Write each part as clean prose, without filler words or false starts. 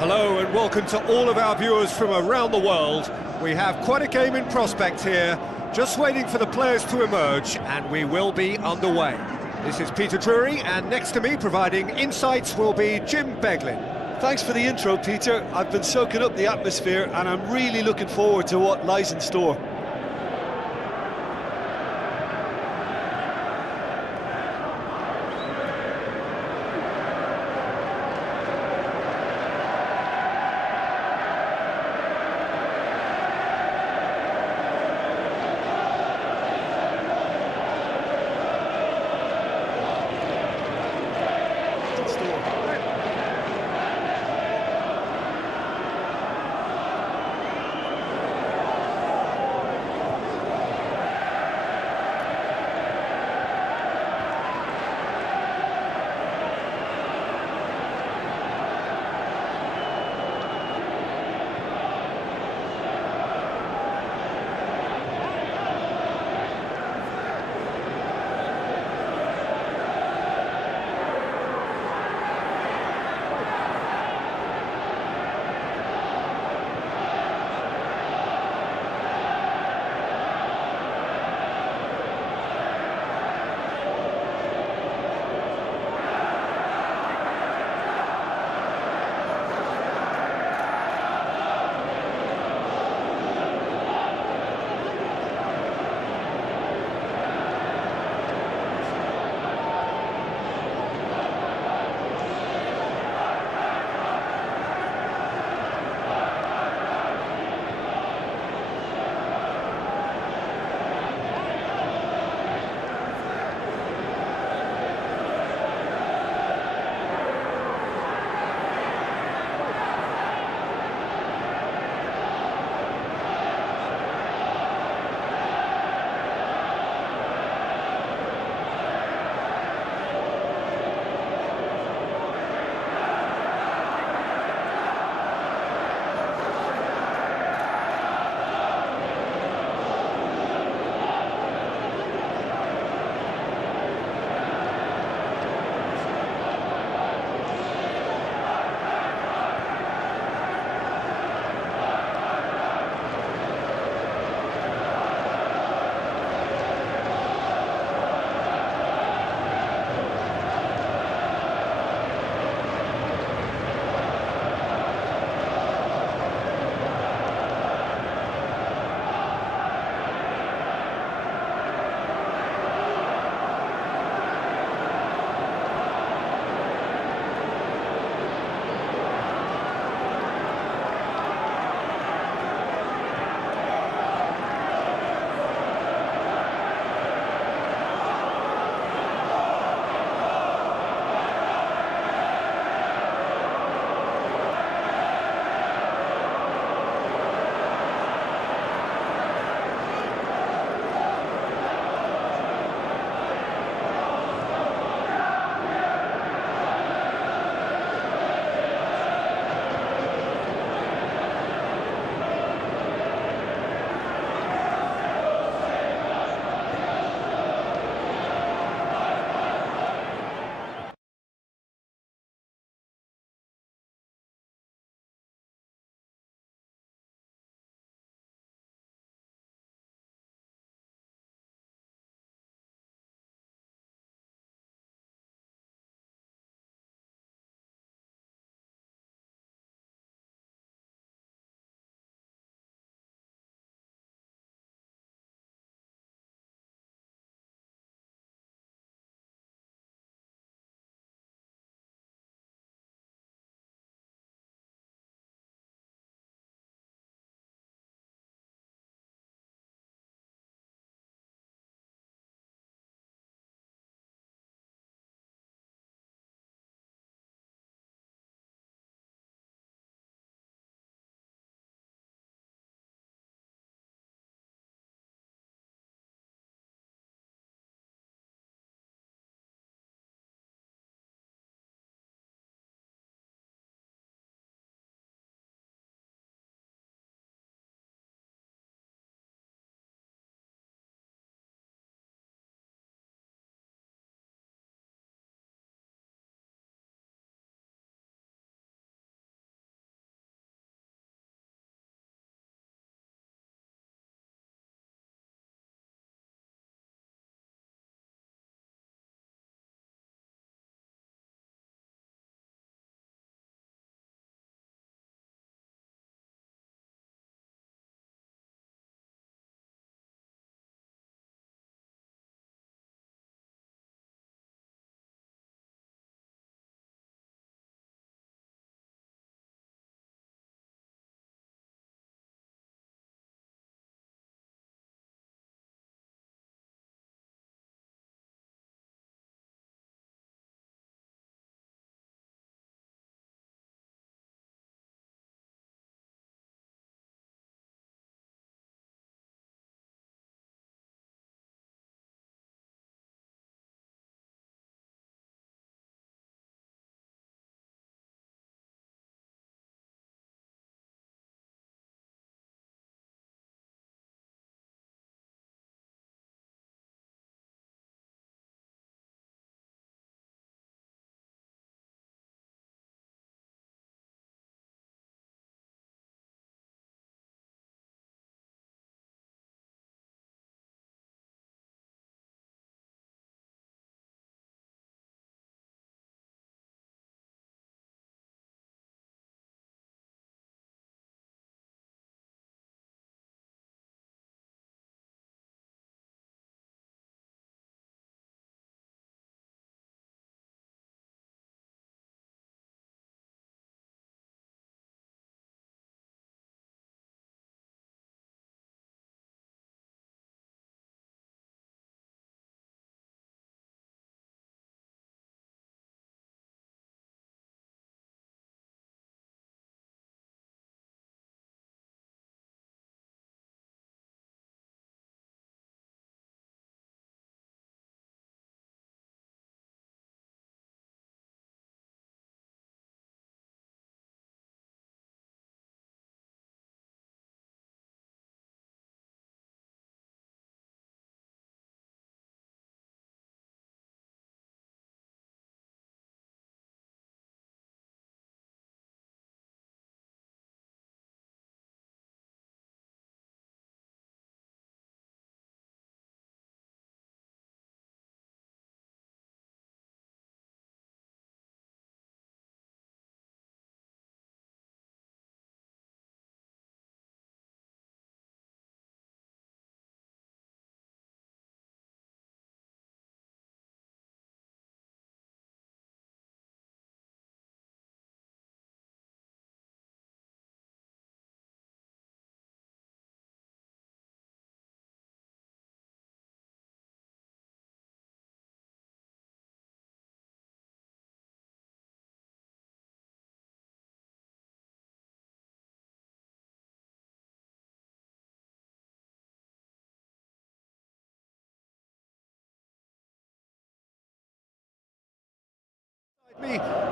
Hello and welcome to all of our viewers from around the world. We have quite a game in prospect here, just waiting for the players to emerge, and we will be underway. This is Peter Drury, and next to me providing insights will be Jim Beglin. Thanks for the intro, Peter. I've been soaking up the atmosphere and I'm really looking forward to what lies in store.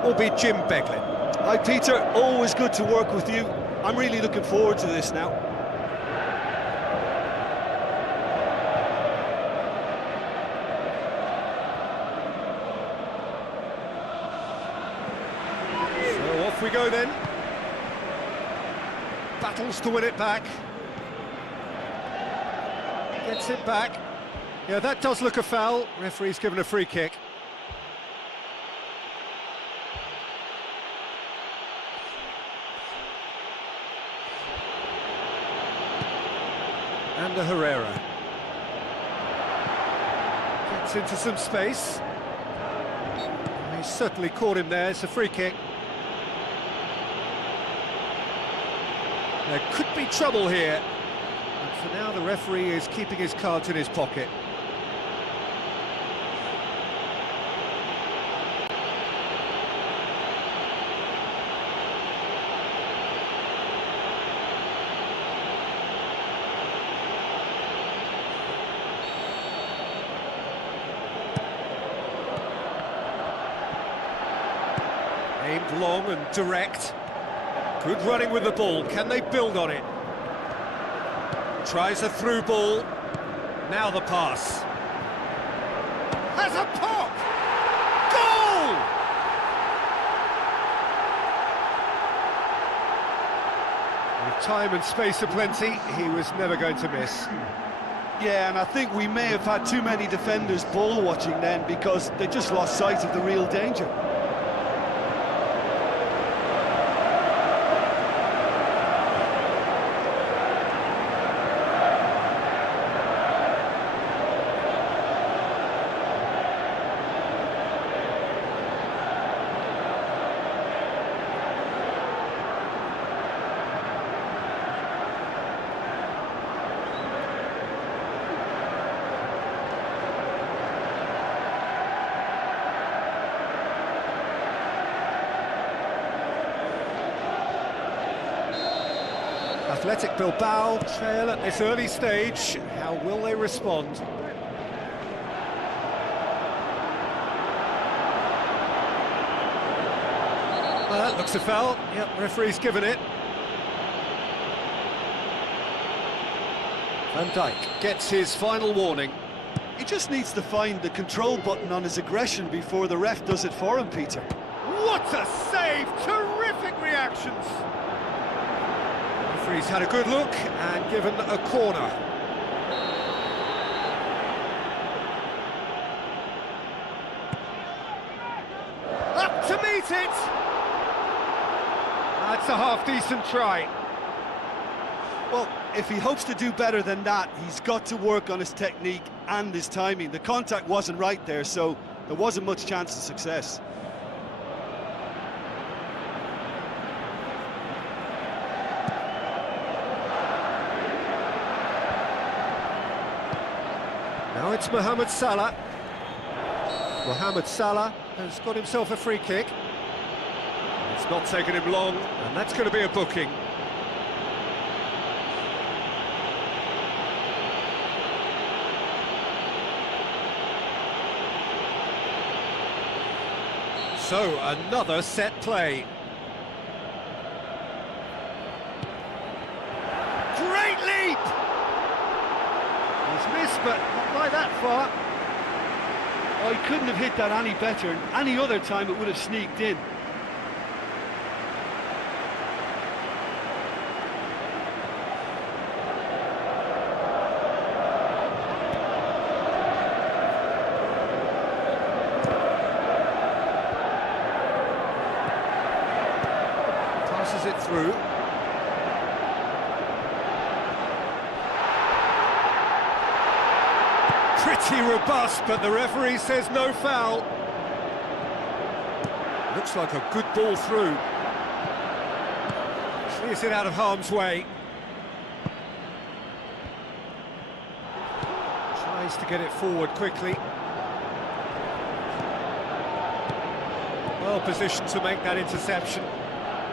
will be Jim Beglin. Hi Peter, always good to work with you. I'm really looking forward to this now. So off we go then. Battles to win it back. Gets it back. Yeah, that does look a foul. Referee's given a free kick. And the Herrera. Gets into some space. He's certainly caught him there, it's a free kick. There could be trouble here. But for now, the referee is keeping his cards in his pocket. Aimed long and direct. Good running with the ball. Can they build on it? Tries a through ball. Now the pass. Has a pop! Goal! With time and space aplenty, he was never going to miss. Yeah, and I think we may have had too many defenders ball watching then because they just lost sight of the real danger. Athletic Bilbao trail at this early stage. How will they respond? That looks a foul. Yep, referee's given it. Van Dijk gets his final warning. He just needs to find the control button on his aggression before the ref does it for him, Peter. What a save! Terrific reactions! Referee's had a good look and given a corner. Up to meet it! That's a half-decent try. Well, if he hopes to do better than that, he's got to work on his technique and his timing. The contact wasn't right there, so there wasn't much chance of success. Now it's Mohamed Salah. Mohamed Salah has got himself a free kick. It's not taken him long, and that's going to be a booking. So, another set play. Great leap! He's missed, but not by that far. Oh, he couldn't have hit that any better. Any other time it would have sneaked in. Passes it through. Pretty robust, but the referee says no foul. Looks like a good ball through. Clears it out of harm's way. Tries to get it forward quickly. Well positioned to make that interception.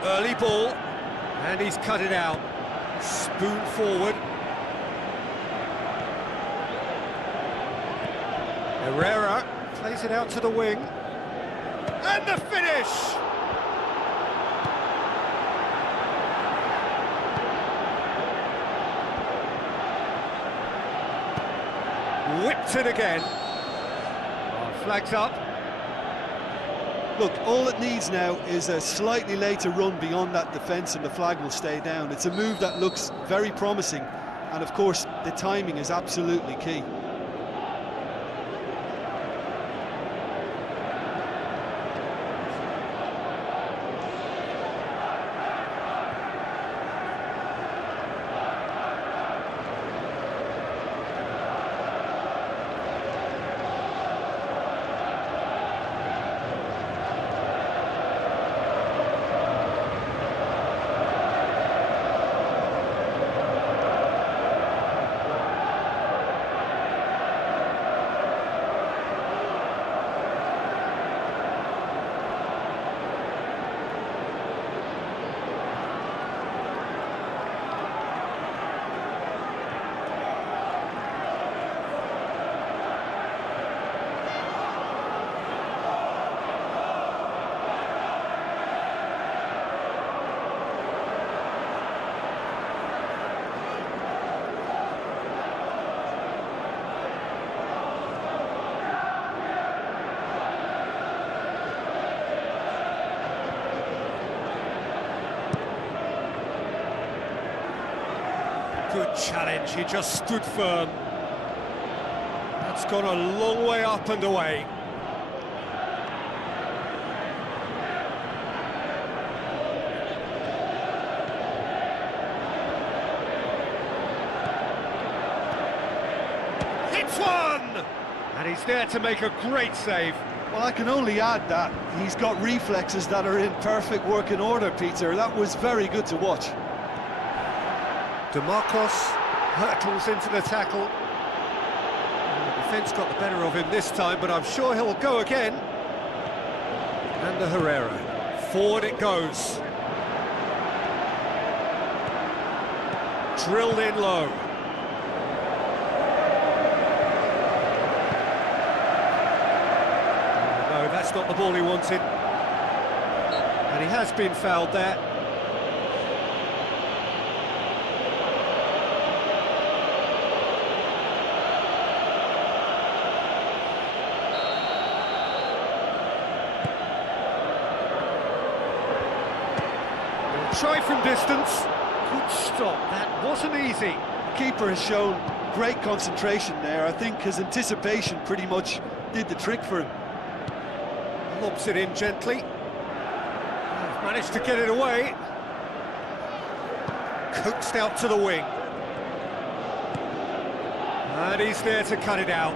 Early ball, and he's cut it out. Spoon forward. Herrera plays it out to the wing. And the finish! Whipped it again. Oh, flags up. Look, all it needs now is a slightly later run beyond that defence and the flag will stay down. It's a move that looks very promising, and of course the timing is absolutely key. Good challenge, he just stood firm. That's gone a long way up and away. Hits one! And he's there to make a great save. Well, I can only add that he's got reflexes that are in perfect working order, Peter. That was very good to watch. DeMarcos hurtles into the tackle. The defence got the better of him this time, but I'm sure he'll go again. And the Herrera. Forward it goes. Drilled in low. No, that's not the ball he wanted. And he has been fouled there. Try from distance. Good stop. That wasn't easy. The keeper has shown great concentration there. I think his anticipation pretty much did the trick for him. Lobs it in gently. He's managed to get it away. Coaxed out to the wing. And he's there to cut it out.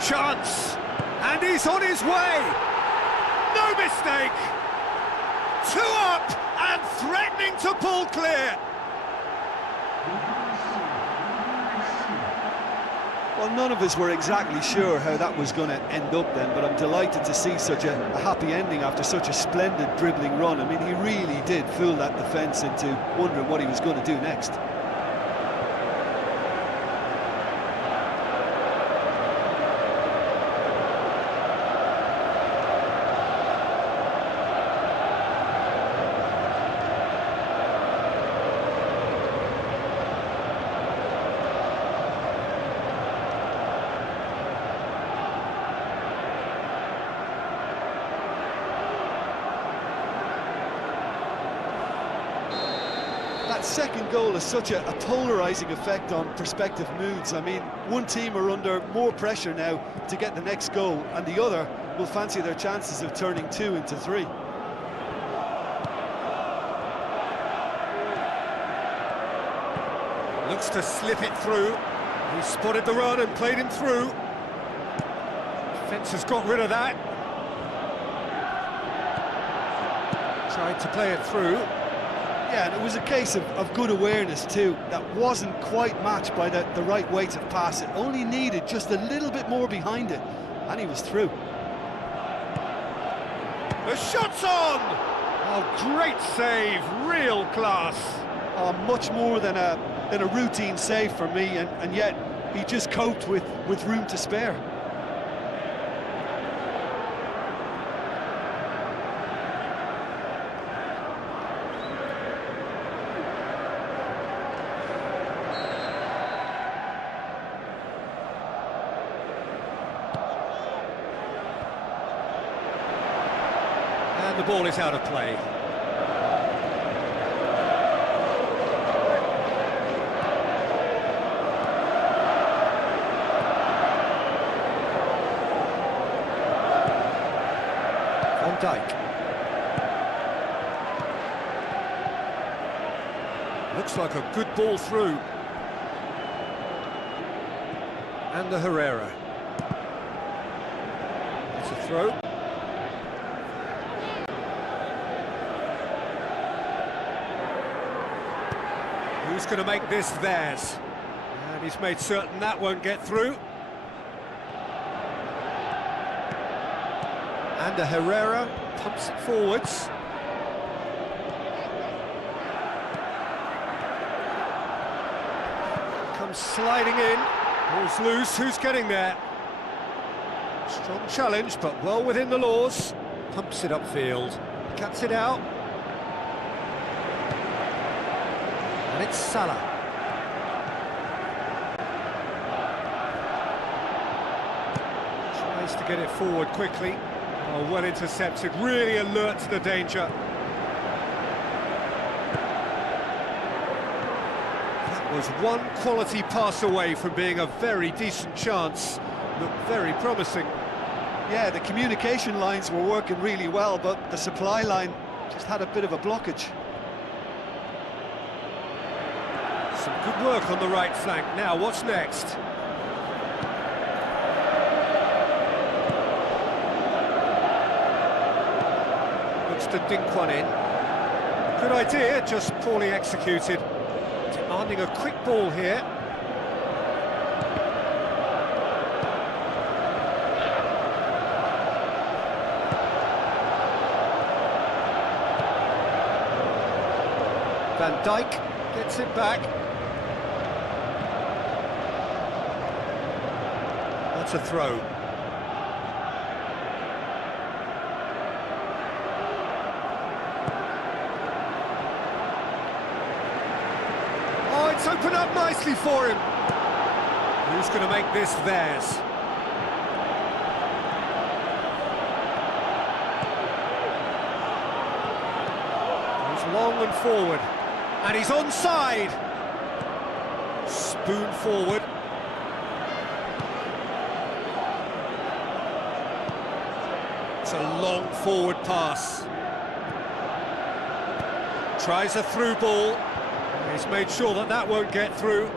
Chance, and he's on his way. No mistake. 2 up and threatening to pull clear. Well, none of us were exactly sure how that was going to end up then, but I'm delighted to see such a happy ending after such a splendid dribbling run. I mean, he really did fool that defence into wondering what he was going to do next. That second goal has such a polarising effect on prospective moods. I mean, one team are under more pressure now to get the next goal, and the other will fancy their chances of turning 2 into 3. Looks to slip it through. He spotted the run and played him through. Defence has got rid of that. Tried to play it through. Yeah, and it was a case of good awareness too. That wasn't quite matched by the right weight of pass. It only needed just a little bit more behind it, and he was through. The shot's on! Oh, great save, real class. Much more than a than a routine save for me, and yet he just coped with room to spare. And the ball is out of play. Van Dijk. Looks like a good ball through. And the Herrera. It's a throw. Who's going to make this theirs? And he's made certain that won't get through. And the Herrera pumps it forwards. Comes sliding in. Ball's loose. Who's getting there? Strong challenge, but well within the laws. Pumps it upfield. Cuts it out. And it's Salah. Tries to get it forward quickly. Oh, well intercepted, really alert to the danger. That was one quality pass away from being a very decent chance. Looked very promising. Yeah, the communication lines were working really well, but the supply line just had a bit of a blockage. Some good work on the right flank. Now, what's next? Looks to dink one in. Good idea, just poorly executed. Demanding a quick ball here. Van Dijk gets it back. That's a throw. Oh, it's opened up nicely for him. Who's going to make this theirs? He's long and forward. And he's onside. Spoon forward. It's a long forward pass. Tries a through ball. He's made sure that that won't get through.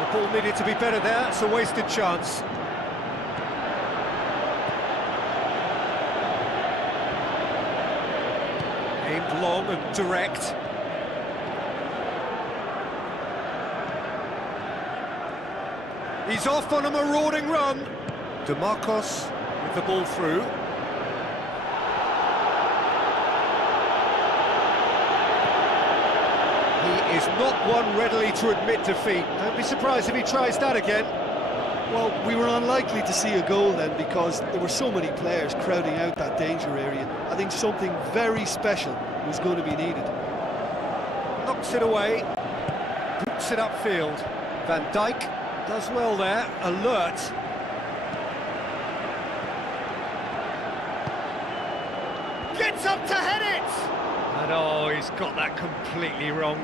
The ball needed to be better there. It's a wasted chance. Aimed long and direct. He's off on a marauding run. DeMarcos with the ball through. He is not one readily to admit defeat. Don't be surprised if he tries that again. Well, we were unlikely to see a goal then because there were so many players crowding out that danger area. I think something very special was going to be needed. Knocks it away. Boots it upfield. Van Dijk does well there. Alert. Gets up to head it! And oh, he's got that completely wrong.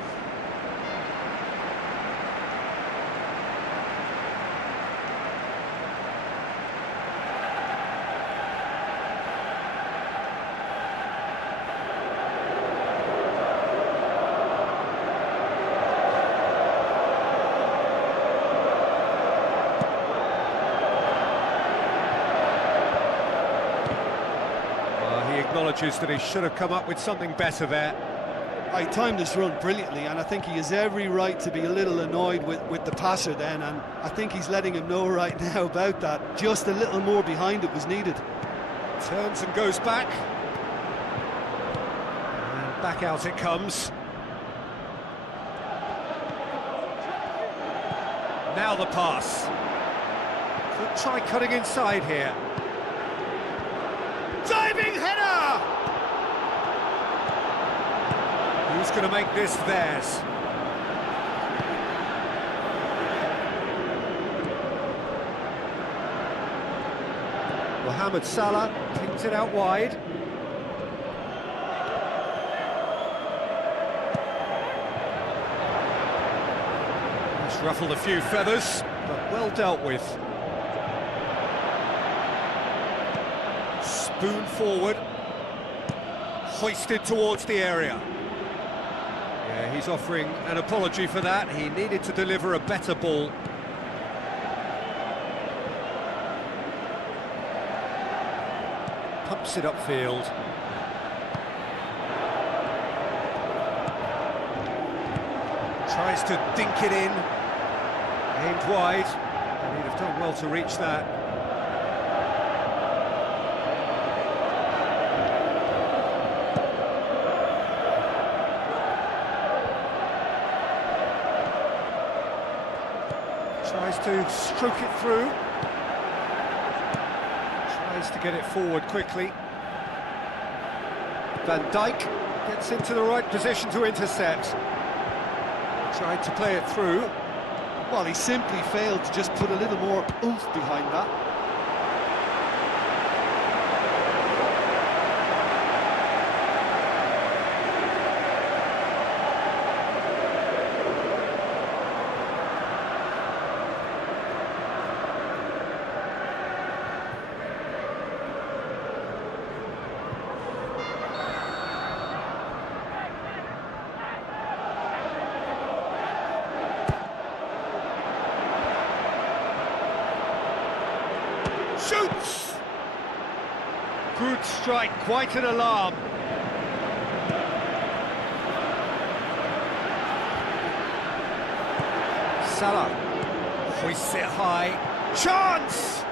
Acknowledges that he should have come up with something better there. I timed his run brilliantly, and I think he has every right to be a little annoyed with the passer then, and I think he's letting him know right now about that. Just a little more behind it was needed. Turns and goes back. And back out it comes. Now the pass. Could try cutting inside here. Diving header! Who's going to make this theirs? Mohamed Salah picked it out wide. It's ruffled a few feathers, but well dealt with. Spoon forward, hoisted towards the area. Yeah, he's offering an apology for that. He needed to deliver a better ball. Pumps it upfield. Tries to dink it in. Aimed wide. And he'd have done well to reach that. Tries to stroke it through. Tries to get it forward quickly. Van Dijk gets into the right position to intercept. Tried to play it through. Well, he simply failed to just put a little more oomph behind that. Shoots! Good strike, quite an alarm. Salah hoists it high. Chance!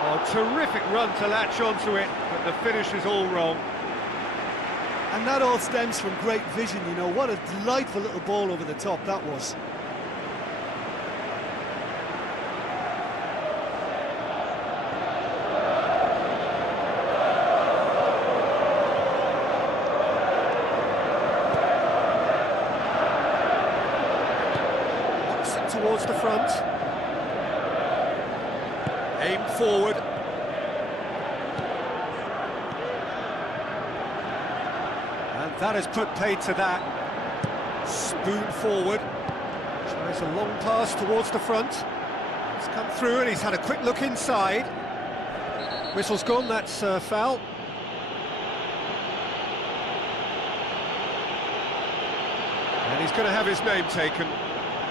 Oh, terrific run to latch onto it, but the finish is all wrong. And that all stems from great vision, you know. What a delightful little ball over the top that was. Towards the front, aimed forward, and that has put paid to that. Spoon forward, tries a long pass towards the front. It's come through and he's had a quick look inside. Whistle's gone, that's foul. And he's going to have his name taken.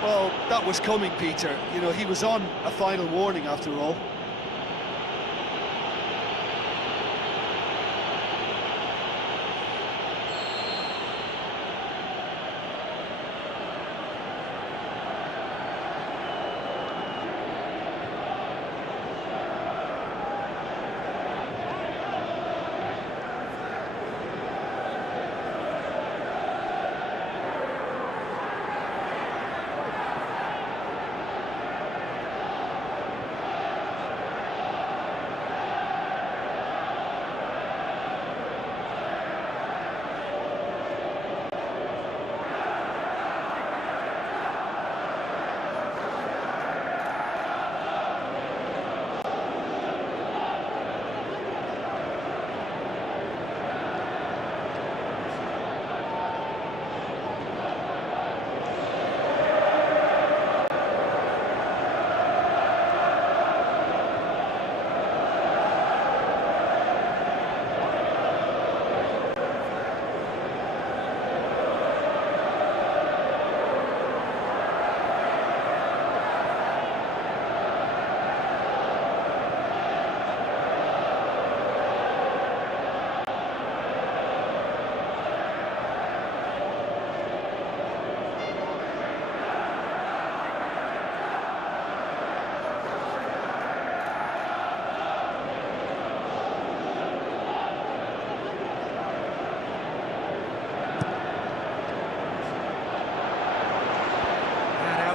Well, that was coming, Peter. You know, he was on a final warning after all.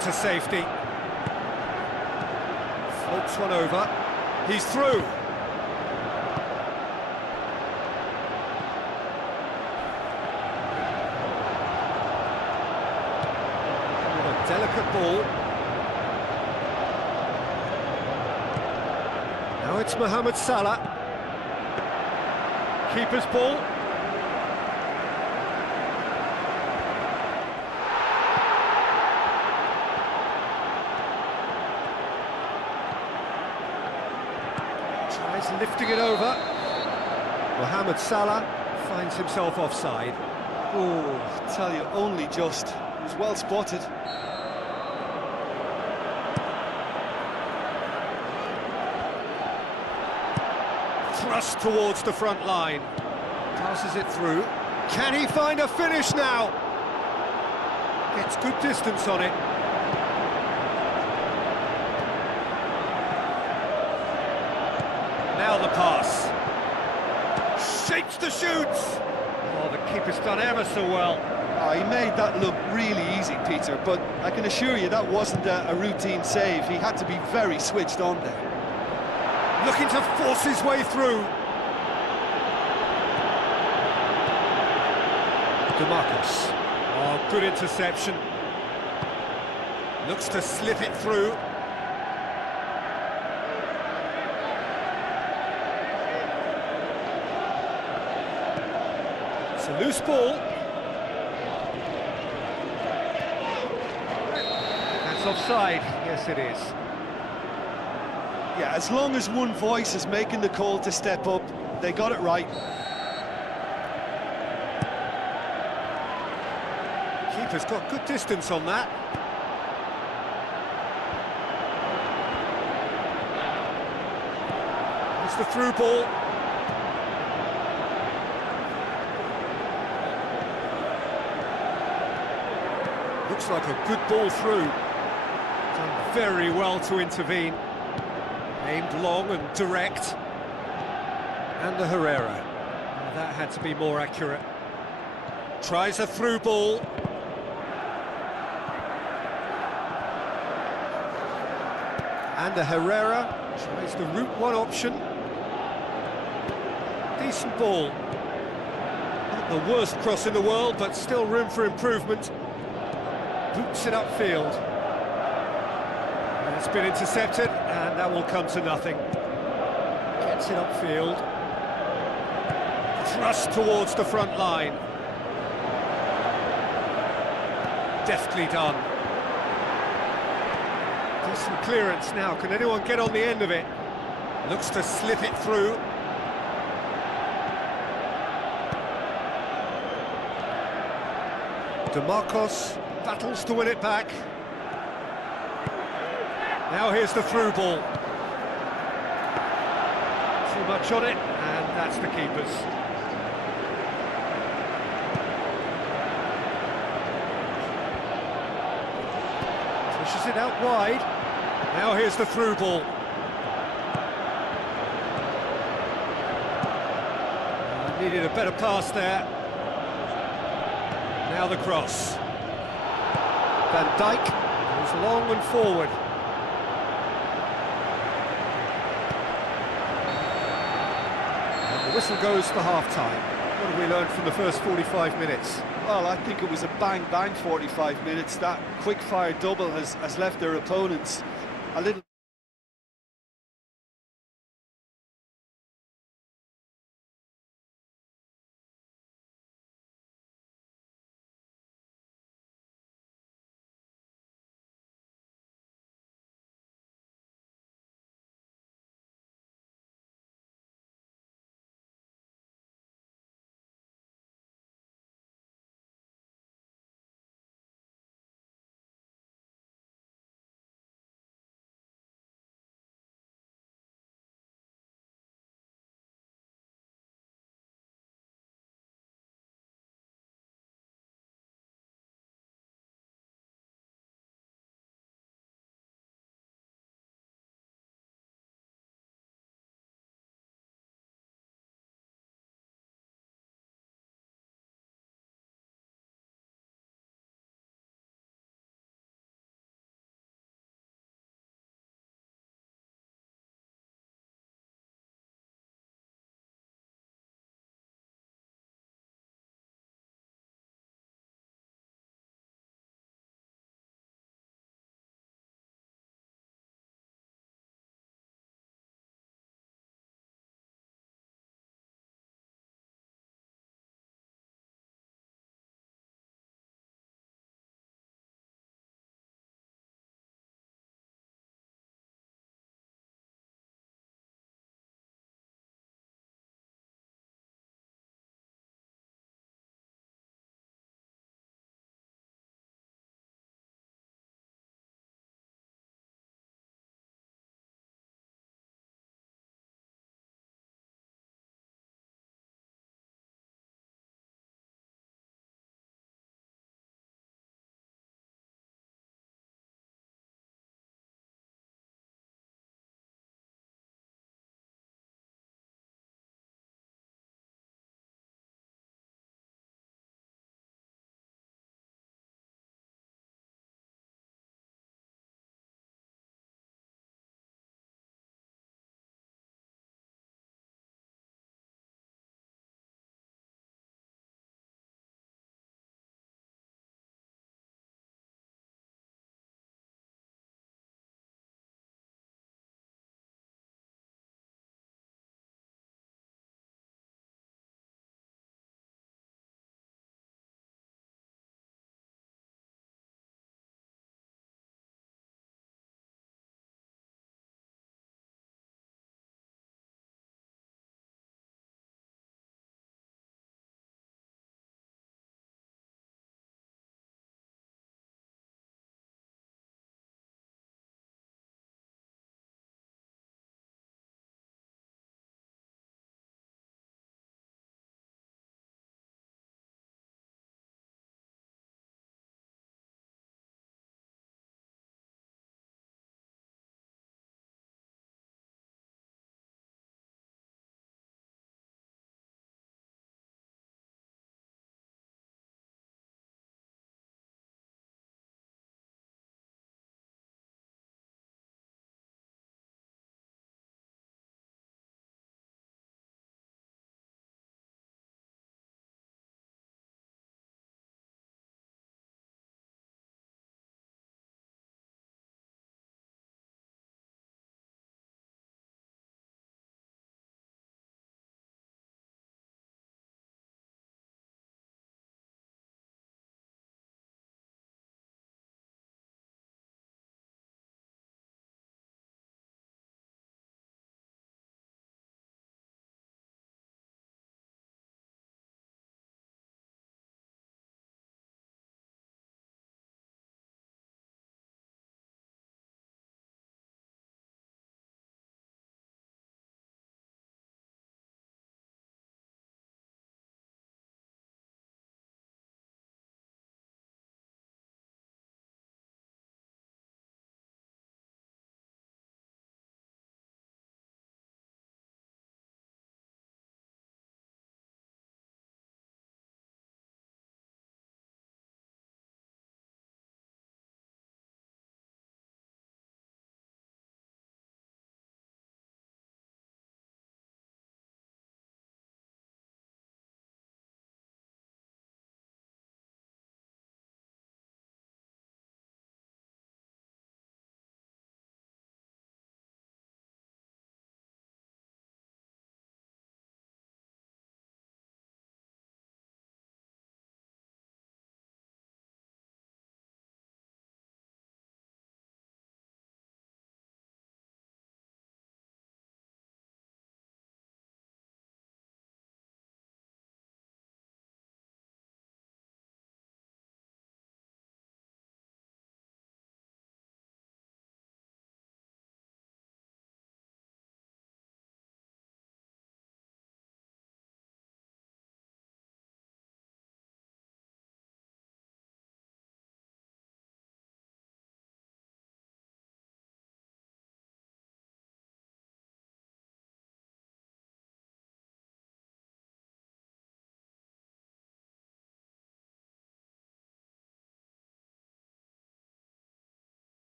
to safety. Floats one over. He's through. With a delicate ball. Now it's Mohamed Salah. Keeper's ball. Tries lifting it over. Mohamed Salah finds himself offside. Oh, I tell you, only just. It was well spotted. Thrust towards the front line. Passes it through. Can he find a finish now? Gets good distance on it. Now the pass. Shapes the shoots. Oh, the keeper's done ever so well. Oh, he made that look really easy, Peter, but I can assure you that wasn't a routine save. He had to be very switched on there. Looking to force his way through. DeMarcus. Oh, good interception. Looks to slip it through. It's a loose ball. That's offside. Yes, it is. Yeah, as long as one voice is making the call to step up, they got it right. Keeper's got good distance on that. It's the through ball. Looks like a good ball through. Done very well to intervene. Aimed long and direct. And the Herrera. Oh, that had to be more accurate. Tries a through ball. And the Herrera tries the route one option. Decent ball. Not the worst cross in the world, but still room for improvement. Boots it upfield. And it's been intercepted, and that will come to nothing. Gets it upfield. Thrust towards the front line. Deftly done. Decent clearance now. Can anyone get on the end of it? Looks to slip it through. DeMarcus battles to win it back. Now here's the through ball. Too much on it, and that's the keeper's. Pushes it out wide. Now here's the through ball. Needed a better pass there. Now the cross. Van Dijk goes long and forward. And the whistle goes for half-time. What have we learned from the first 45 minutes? Well, I think it was a bang-bang 45 minutes. That quick-fire double has left their opponents a little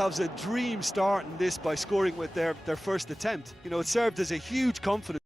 Have a dream starting this by scoring with their first attempt. You know, it served as a huge confidence.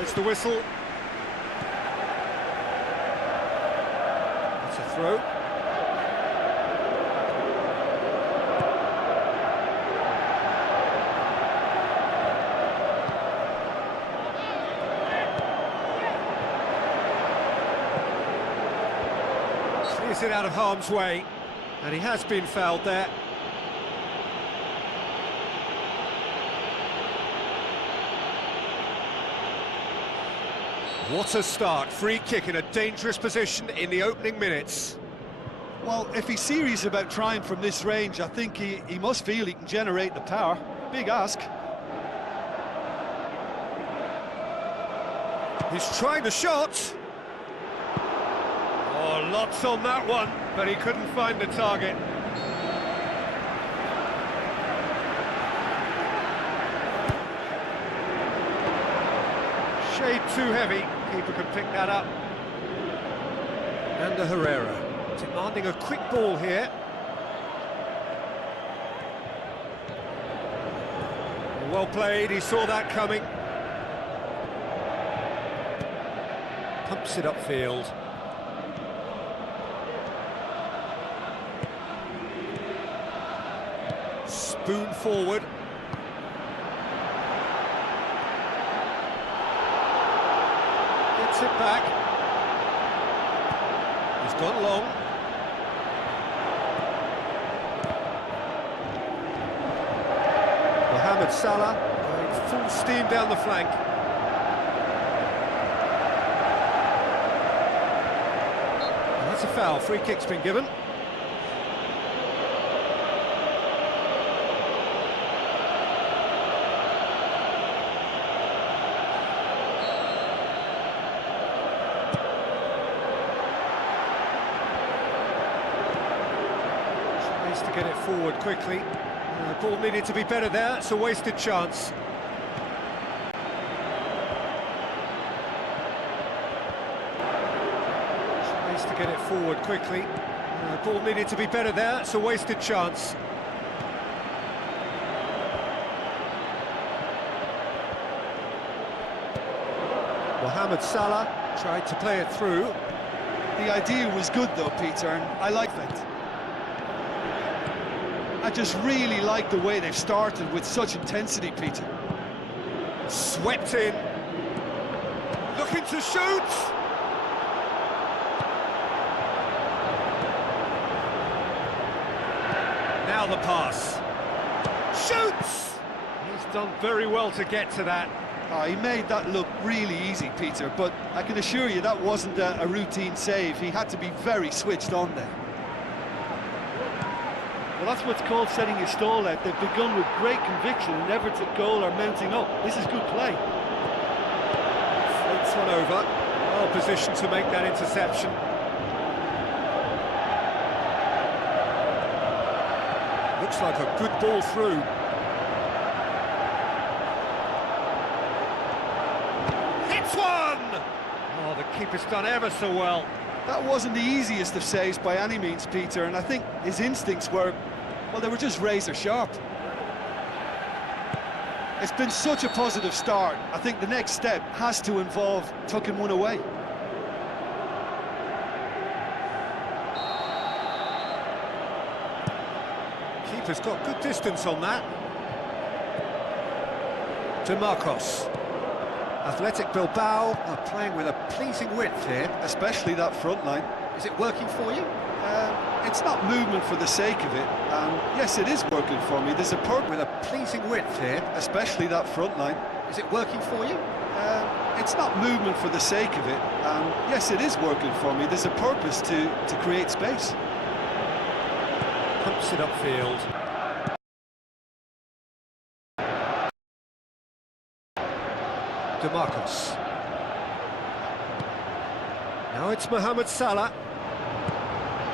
There's the whistle. It's a throw. Clears it out of harm's way, and he has been fouled there. What a start, free kick in a dangerous position in the opening minutes. Well, if he's serious about trying from this range, I think he must feel he can generate the power. Big ask. He's trying the shot. Oh, lots on that one, but he couldn't find the target. Shade too heavy. Keeper can pick that up. And Herrera demanding a quick ball here. Well played, he saw that coming. Pumps it upfield. Spoon forward. Gets it back. He's gone long. Mohamed Salah going full steam down the flank. And that's a foul. Free kick's been given. To get it forward quickly. The ball needed to be better there, it's a wasted chance. Tries to get it forward quickly. The ball needed to be better there, it's a wasted chance. Mohamed Salah tried to play it through. The idea was good though, Peter, and I like that. I just really like the way they've started with such intensity, Peter. Swept in. Looking to shoot! Now the pass. Shoots! He's done very well to get to that. Oh, he made that look really easy, Peter, but I can assure you that wasn't a routine save. He had to be very switched on there. Well, that's what's called setting your stall out. They've begun with great conviction and efforts at goal are mounting up. This is good play. Floats one over. Well positioned to make that interception. Looks like a good ball through. Hits one! Oh, the keeper's done ever so well. That wasn't the easiest of saves by any means, Peter, and I think his instincts were, well, they were just razor sharp. It's been such a positive start. I think the next step has to involve tucking one away. Keeper's got good distance on that. DeMarcos. Athletic Bilbao are playing with a pleasing width here. Especially that front line. Is it working for you? It's not movement for the sake of it. Yes, it is working for me. There's a purpose. With a pleasing width here. Especially that front line. Is it working for you? It's not movement for the sake of it. Yes, it is working for me. There's a purpose to create space. Pumps it upfield. DeMarcos. Now it's Mohamed Salah.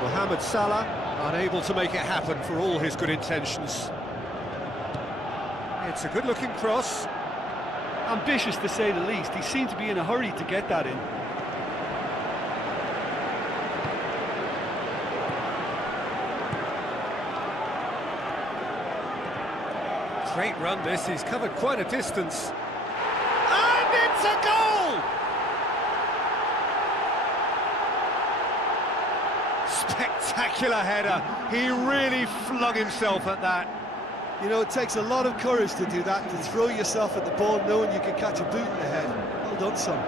Mohamed Salah unable to make it happen for all his good intentions. It's a good-looking cross. Ambitious to say the least. He seemed to be in a hurry to get that in. Great run this, he's covered quite a distance. And it's a goal! Spectacular header. He really flung himself at that. You know, it takes a lot of courage to do that, to throw yourself at the ball knowing you can catch a boot in the head. Well done, son.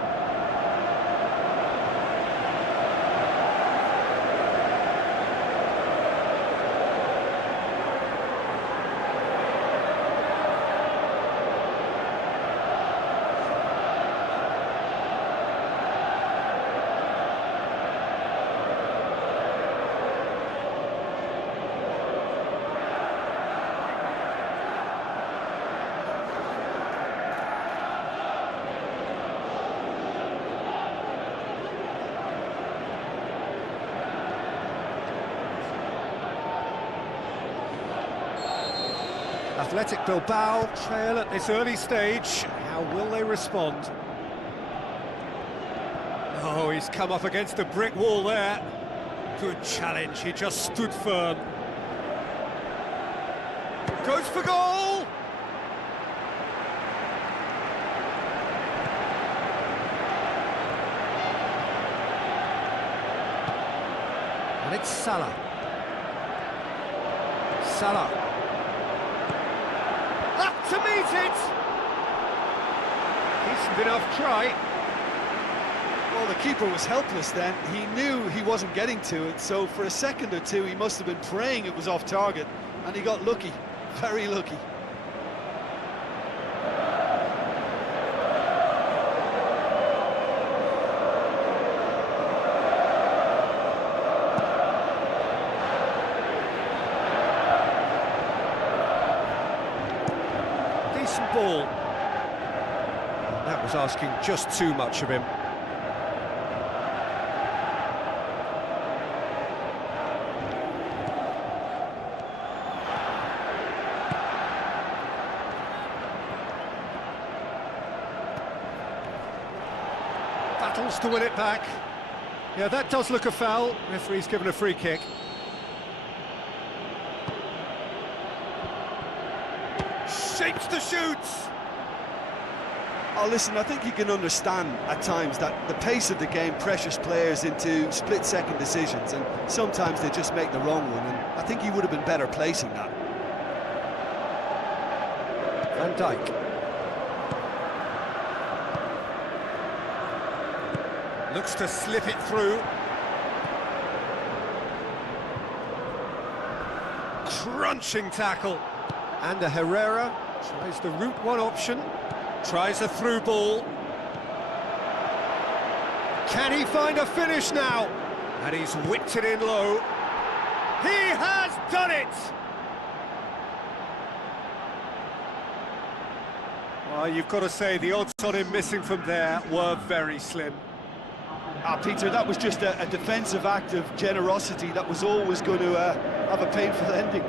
Athletic Bilbao trail at this early stage. How will they respond? Oh, he's come up against a brick wall there. Good challenge, he just stood firm. Goes for goal! And it's Salah. Salah. Up to meet it! Decent enough try. Well, the keeper was helpless then. He knew he wasn't getting to it, so for a second or two he must have been praying it was off target, and he got lucky, very lucky. Decent ball. That was asking just too much of him. Battles to win it back. Yeah, that does look a foul. Referee's given a free kick. Shapes to shoot! Oh, listen, I think you can understand at times that the pace of the game pressures players into split-second decisions, and sometimes they just make the wrong one, and I think he would have been better placing that. Van Dijk. Looks to slip it through. Crunching tackle. And Herrera tries the route one option. Tries a through ball. Can he find a finish now? And he's whipped it in low. He has done it! Well, you've got to say the odds on him missing from there were very slim. Peter, that was just a defensive act of generosity that was always going to have a painful ending.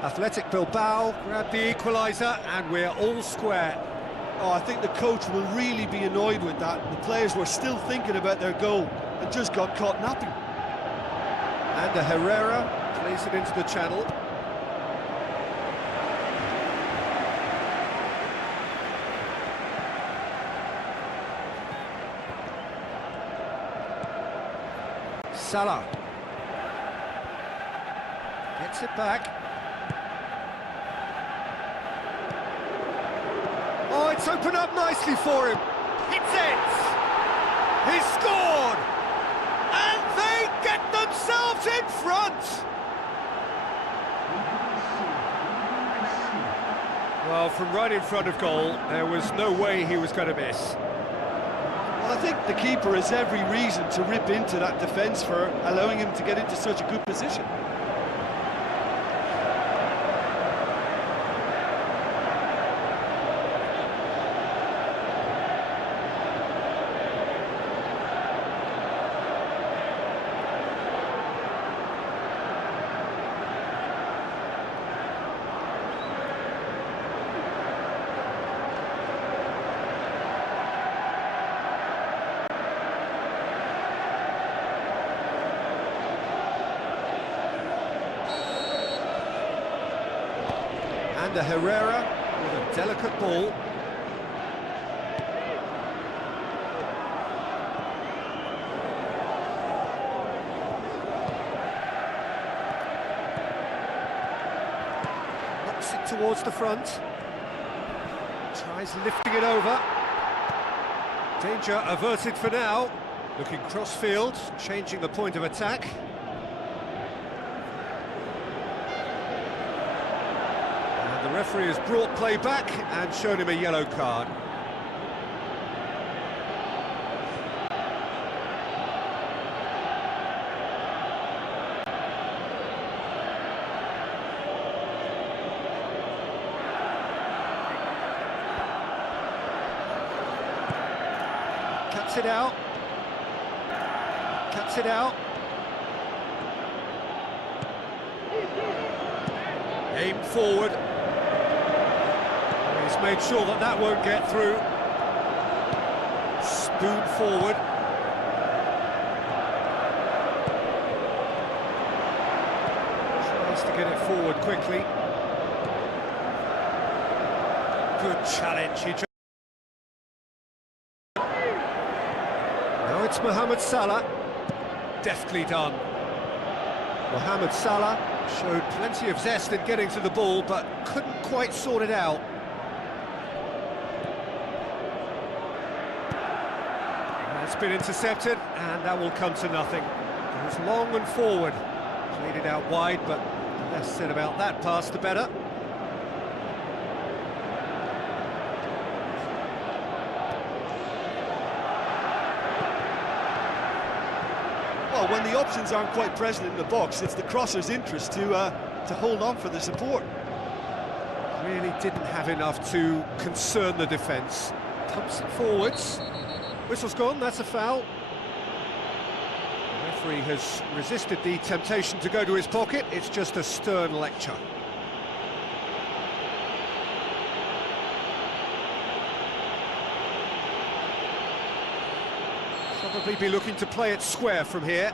Athletic Bilbao grab the equaliser and we're all square. Oh, I think the coach will really be annoyed with that. The players were still thinking about their goal and just got caught napping. And Herrera plays it into the channel. Salah gets it back. Oh, it's opened up nicely for him. Hits it! He's scored! And they get themselves in front! Well, from right in front of goal, there was no way he was going to miss. Well, I think the keeper has every reason to rip into that defence for allowing him to get into such a good position. And a Herrera with a delicate ball. Knocks it towards the front. Tries lifting it over. Danger averted for now. Looking cross-field, changing the point of attack. And the referee has brought play back and shown him a yellow card. Cuts it out. Cuts it out. Aim forward. He's made sure that that won't get through. Spoon forward. Tries to get it forward quickly. Good challenge. Now it's Mohamed Salah. Deftly done. Mohamed Salah showed plenty of zest in getting to the ball, but couldn't quite sort it out. It's been intercepted, and that will come to nothing. It was long and forward. Played it out wide, but the less said about that pass, the better. Well, when the options aren't quite present in the box, it's the crosser's interest to hold on for the support. Really didn't have enough to concern the defence. Pumps it forwards. Whistle's gone, that's a foul. The referee has resisted the temptation to go to his pocket. It's just a stern lecture. Probably be looking to play it square from here.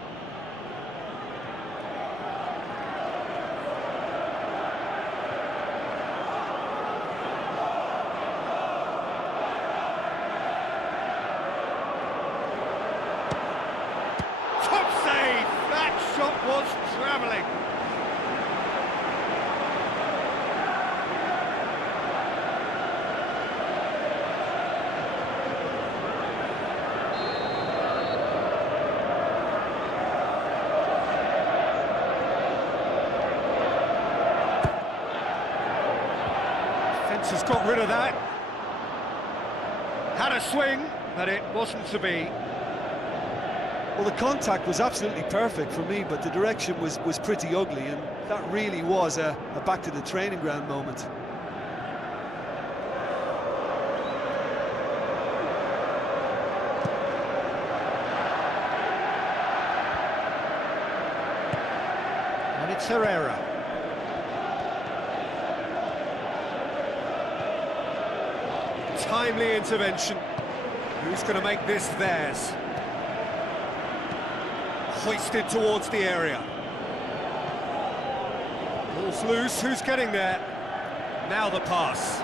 Top save! That shot was travelling. Has got rid of that. Had a swing, but it wasn't to be. Well, the contact was absolutely perfect for me, but the direction was pretty ugly, and that really was a back to the training ground moment. And it's Herrera. Timely intervention. Who's going to make this theirs? Hoisted towards the area. Ball's loose. Who's getting there? Now the pass.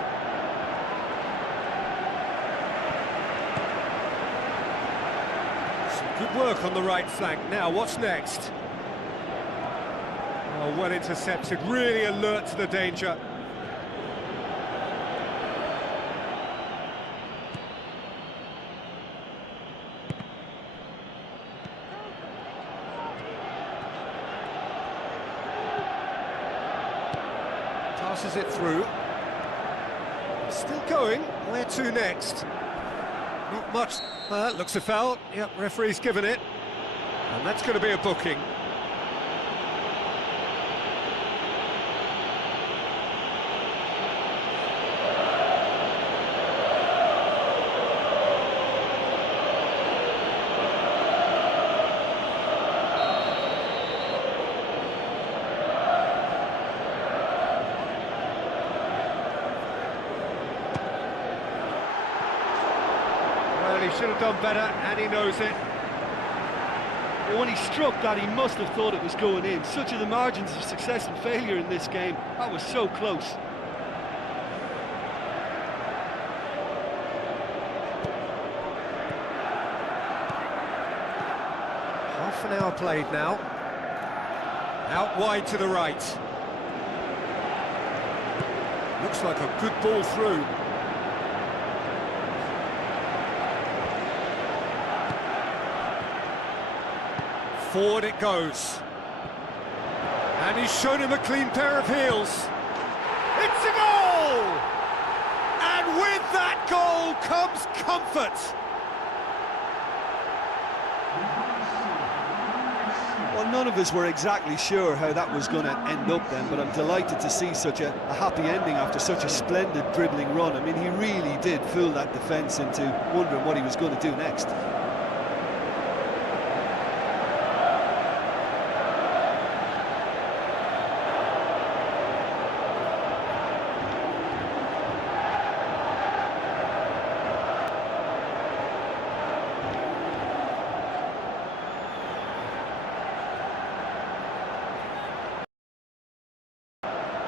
Some good work on the right flank. Now, what's next? Oh, well intercepted. Really alert to the danger. Passes it through. Still going. Where to next? Not much. Looks a foul. Yep, referee's given it. And that's going to be a booking. He should have done better, and he knows it. Well, when he struck that, he must have thought it was going in. Such are the margins of success and failure in this game. That was so close. Half an hour played now. Out wide to the right. Looks like a good ball through. Forward it goes. And he's shown him a clean pair of heels. It's a goal! And with that goal comes comfort. Well, none of us were exactly sure how that was going to end up then, but I'm delighted to see such a happy ending after such a splendid dribbling run. I mean, he really did fool that defence into wondering what he was going to do next.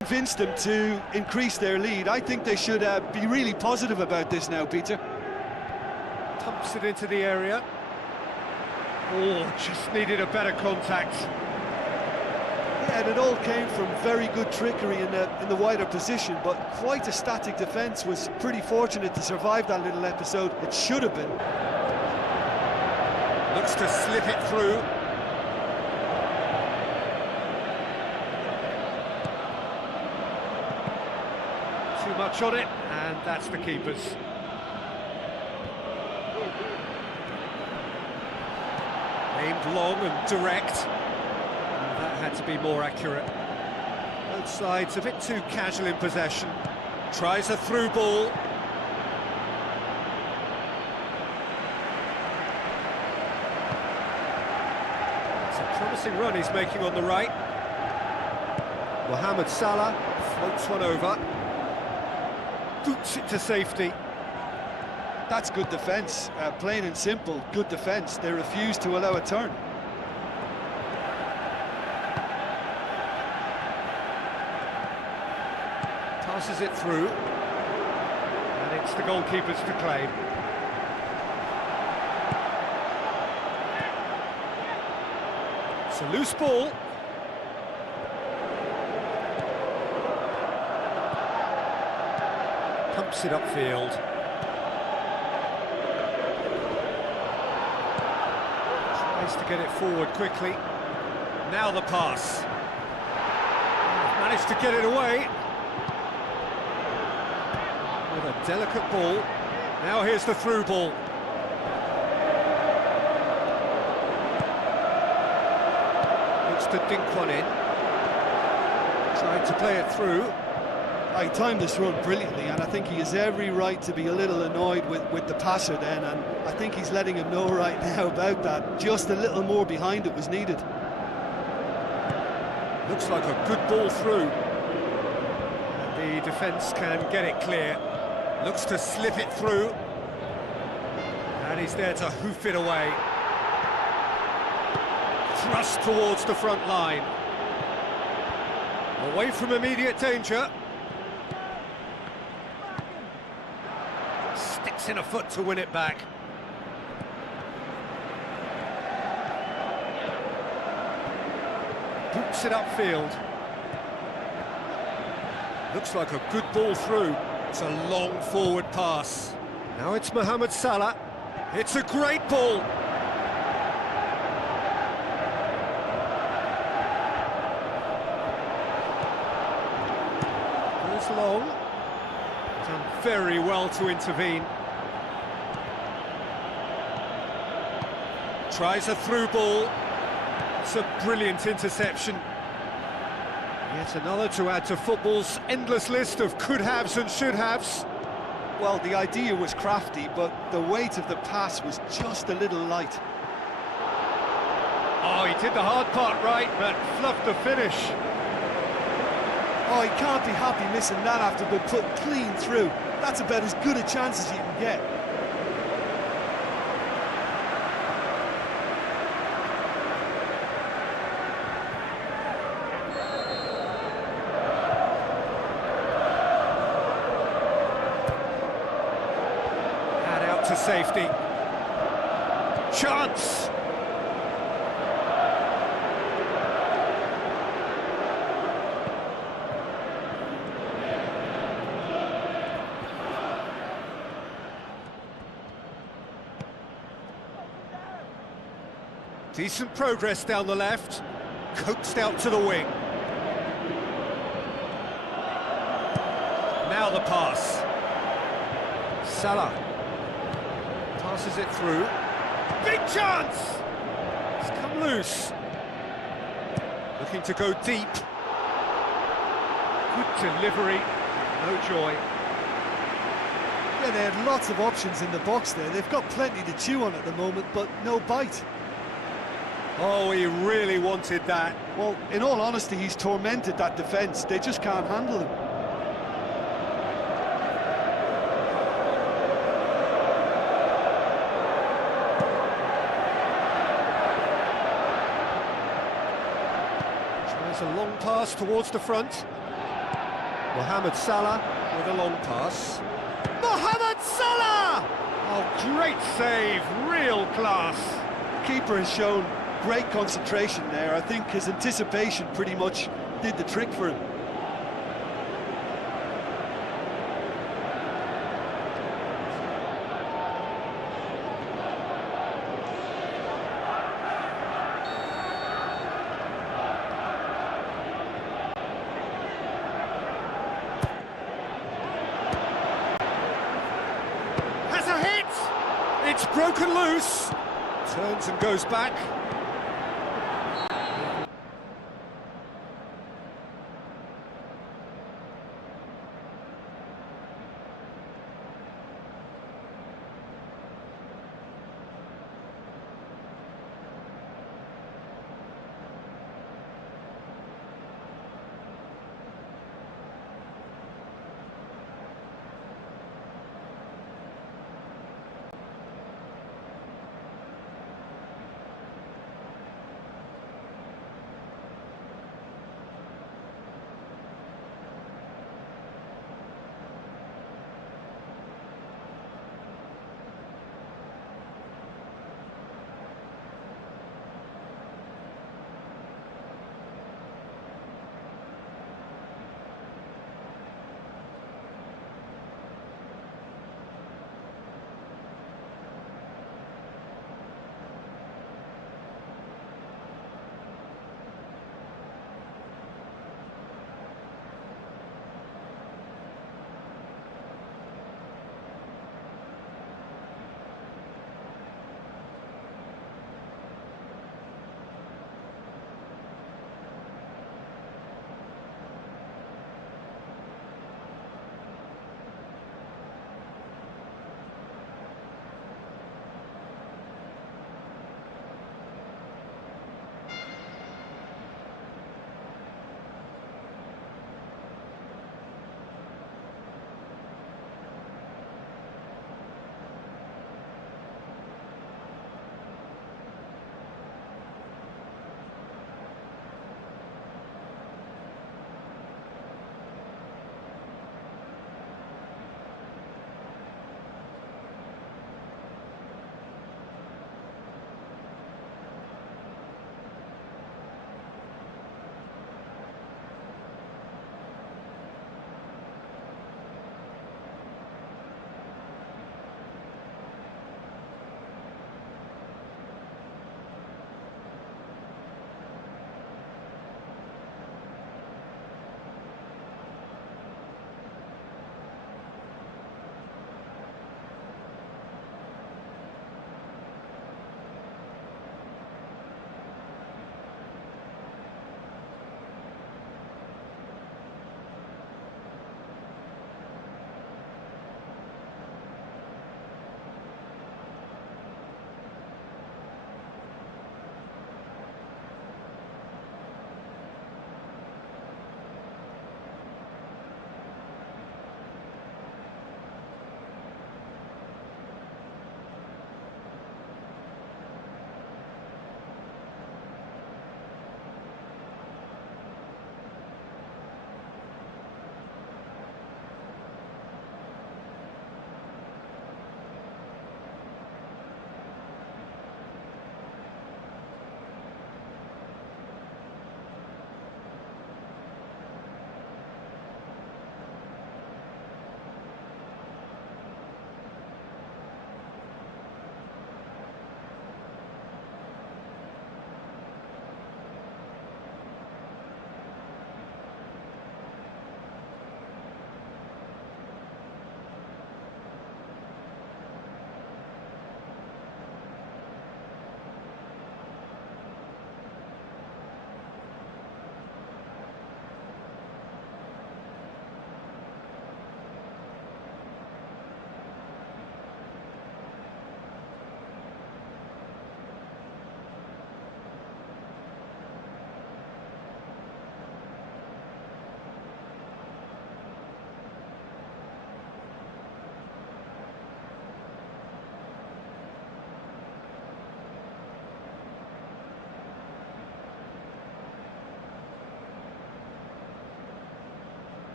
Convinced them to increase their lead. I think they should be really positive about this now, Peter. Pumps it into the area. Oh, just needed a better contact. Yeah, and it all came from very good trickery in the wider position, but quite a static defence. Was pretty fortunate to survive that little episode. It should have been. Looks to slip it through. Too much on it, and that's the keeper's. Aimed long and direct. That had to be more accurate. Both sides a bit too casual in possession. Tries a through ball. It's a promising run he's making on the right. Mohamed Salah floats one over. Boots it to safety. That's good defence, plain and simple, good defence. They refuse to allow a turn. Passes it through, and it's the goalkeeper's to claim. It's a loose ball. Pumps it upfield. Tries to get it forward quickly. Now the pass. Managed to get it away. With a delicate ball. Now here's the through ball. Looks to dink one in. Tried to play it through. He timed this run brilliantly, and I think he has every right to be a little annoyed with the passer then, and I think he's letting him know right now about that. Just a little more behind it was needed. Looks like a good ball through. And the defence can get it clear. Looks to slip it through. And he's there to hoof it away. Thrust towards the front line. Away from immediate danger. Sticks in a foot to win it back. Boots it upfield. Looks like a good ball through. It's a long forward pass. Now it's Mohamed Salah. It's a great ball. Goes long. Done very well to intervene. Tries a through ball. It's a brilliant interception. Yet another to add to football's endless list of could-haves and should-haves. Well, the idea was crafty, but the weight of the pass was just a little light. Oh, he did the hard part right, but fluffed the finish. Oh, he can't be happy missing that after being put clean through. That's about as good a chance as you can get. To safety. Chance! Decent progress down the left, coaxed out to the wing. Now the pass. Salah passes it through. Big chance! It's come loose. Looking to go deep. Good delivery, no joy. Yeah, they had lots of options in the box there. They've got plenty to chew on at the moment, but no bite. Oh, he really wanted that. Well, in all honesty, he's tormented that defence. They just can't handle him. Tries a long pass towards the front. Mohamed Salah with a long pass. Mohamed Salah! Oh, great save, real class. Keeper has shown great concentration there. I think his anticipation pretty much did the trick for him. Has a hit! It's broken loose. Turns and goes back.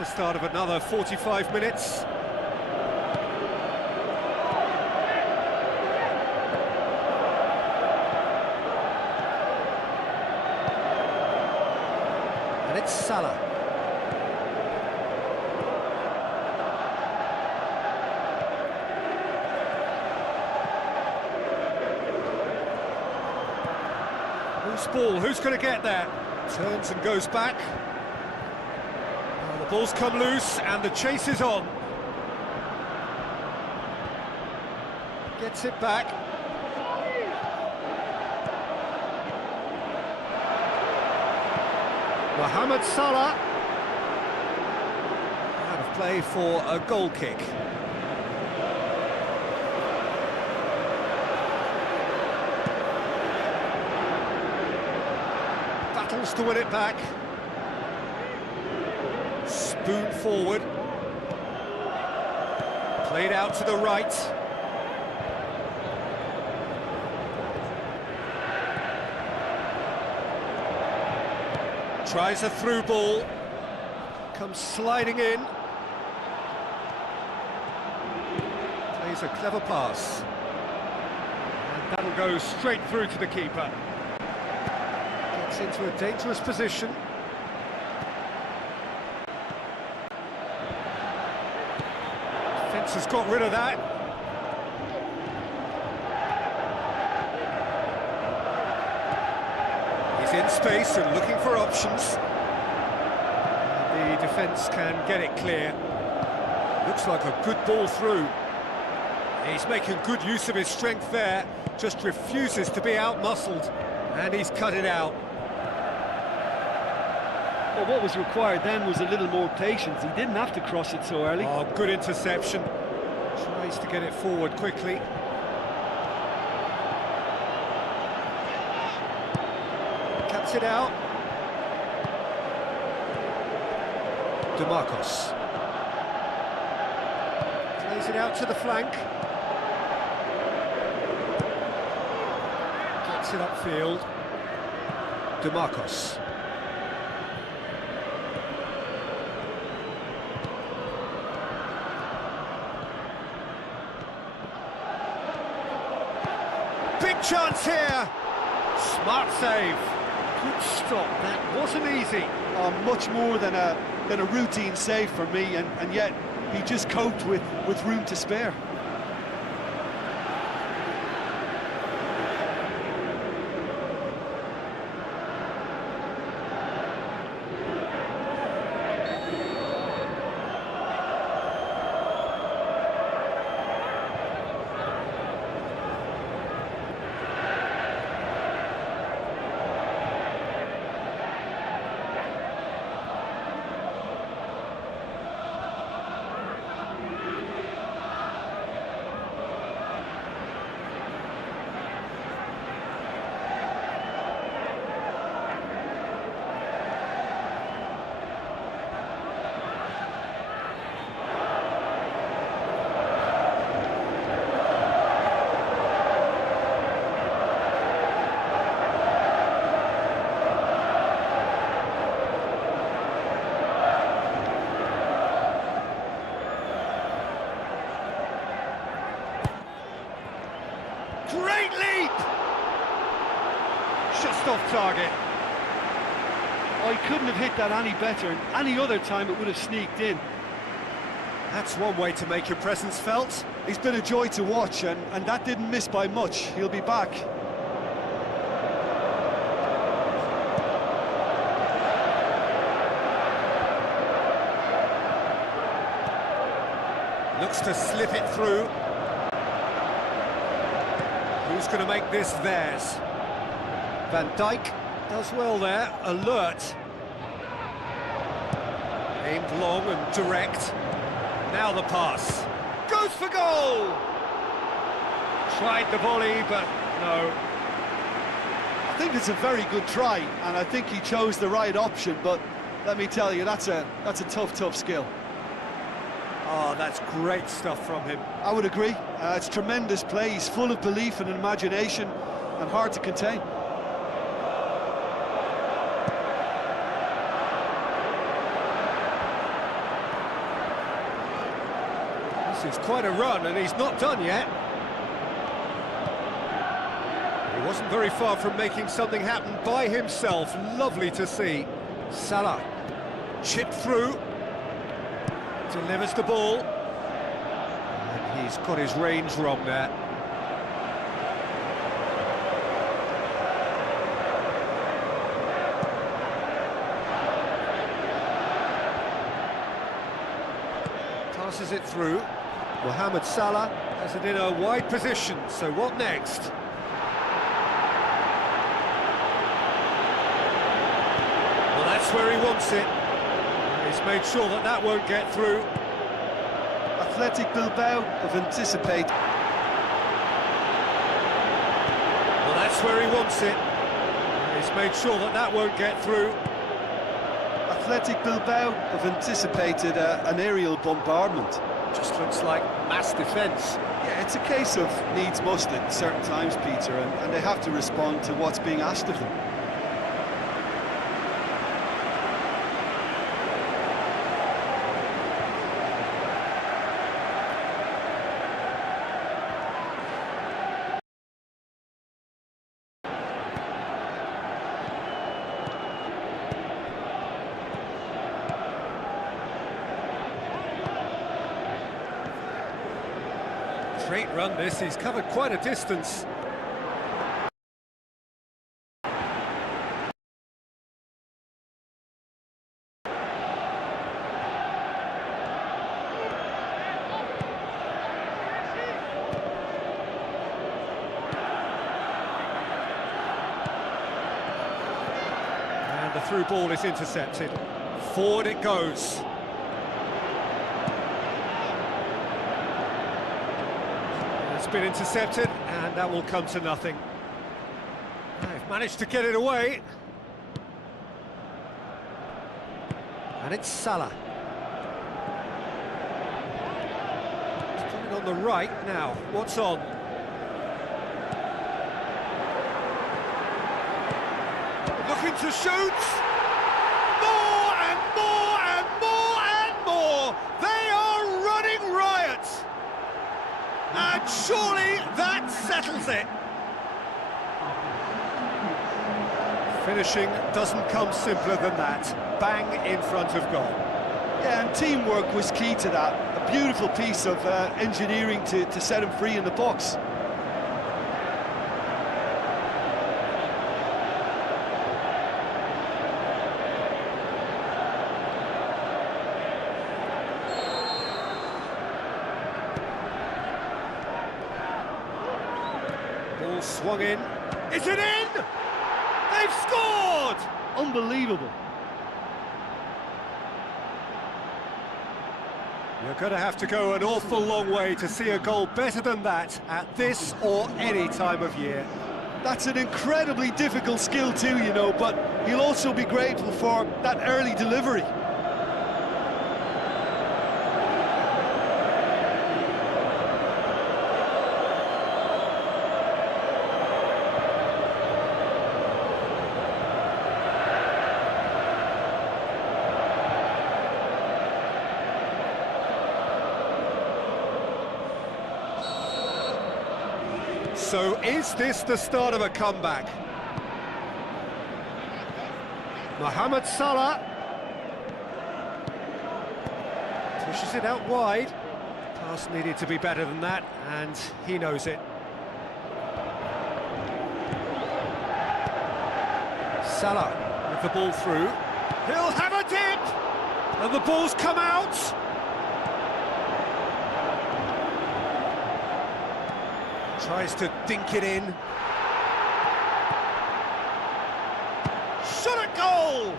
the start of another 45 minutes. And it's Salah. Who's ball? Who's going to get there? Turns and goes back. The ball's come loose and the chase is on. Gets it back. Mohamed Salah. Out of play for a goal kick. Battles to win it back. Spoon forward. Played out to the right. Tries a through ball. Comes sliding in. Plays a clever pass. And that'll go straight through to the keeper. Gets into a dangerous position. Defence has got rid of that. He's in space and looking for options. The defence can get it clear. Looks like a good ball through. He's making good use of his strength there, just refuses to be out-muscled, and he's cut it out. Well, what was required then was a little more patience. He didn't have to cross it so early. Oh, good interception. Tries to get it forward quickly. Cuts it out. DeMarcos. Plays it out to the flank. Gets it upfield. DeMarcos. Big chance here. Smart save. Good stop. That wasn't easy. Much more than a routine save for me, and yet he just coped with room to spare. Great leap! Just off target. I couldn't have hit that any better. Any other time it would have sneaked in. That's one way to make your presence felt. He's been a joy to watch, and that didn't miss by much. He'll be back. Looks to slip it through. Who's going to make this theirs? Van Dijk does well there, alert. Aimed long and direct. Now the pass. Goes for goal! Tried the volley, but no. I think it's a very good try, and I think he chose the right option, but let me tell you, that's a tough skill. Oh, that's great stuff from him. I would agree. It's tremendous play. He's full of belief and imagination, and hard to contain. It's quite a run, and he's not done yet. He wasn't very far from making something happen by himself. Lovely to see. Salah, chipped through, delivers the ball. And he's got his range wrong there. Passes it through. Mohamed Salah has it in a wide position, so what next? Well, that's where he wants it. He's made sure that that won't get through. Athletic Bilbao have anticipated. Well, that's where he wants it. He's made sure that that won't get through. Athletic Bilbao have anticipated an aerial bombardment. Just looks like mass defence. Yeah, it's a case of needs must at certain times, Peter, and they have to respond to what's being asked of them. Great run this, he's covered quite a distance. And the through ball is intercepted. Forward it goes. It's been intercepted, and that will come to nothing. They've managed to get it away. And it's Salah. It's coming on the right now. What's on? Looking to shoot. More and more and more and more. They are running riot. And surely that settles it. Finishing doesn't come simpler than that. Bang in front of goal. Yeah, and teamwork was key to that. A beautiful piece of engineering to set him free in the box. Ball swung in. Is it in? They've scored! Unbelievable. You're going to have to go an awful long way to see a goal better than that at this or any time of year. That's an incredibly difficult skill too, you know, but he'll also be grateful for that early delivery. So is this the start of a comeback? Mohamed Salah pushes it out wide. Pass needed to be better than that, and he knows it. Salah with the ball through. He'll have a dip! And the ball's come out! Tries to dink it in. Shot at goal!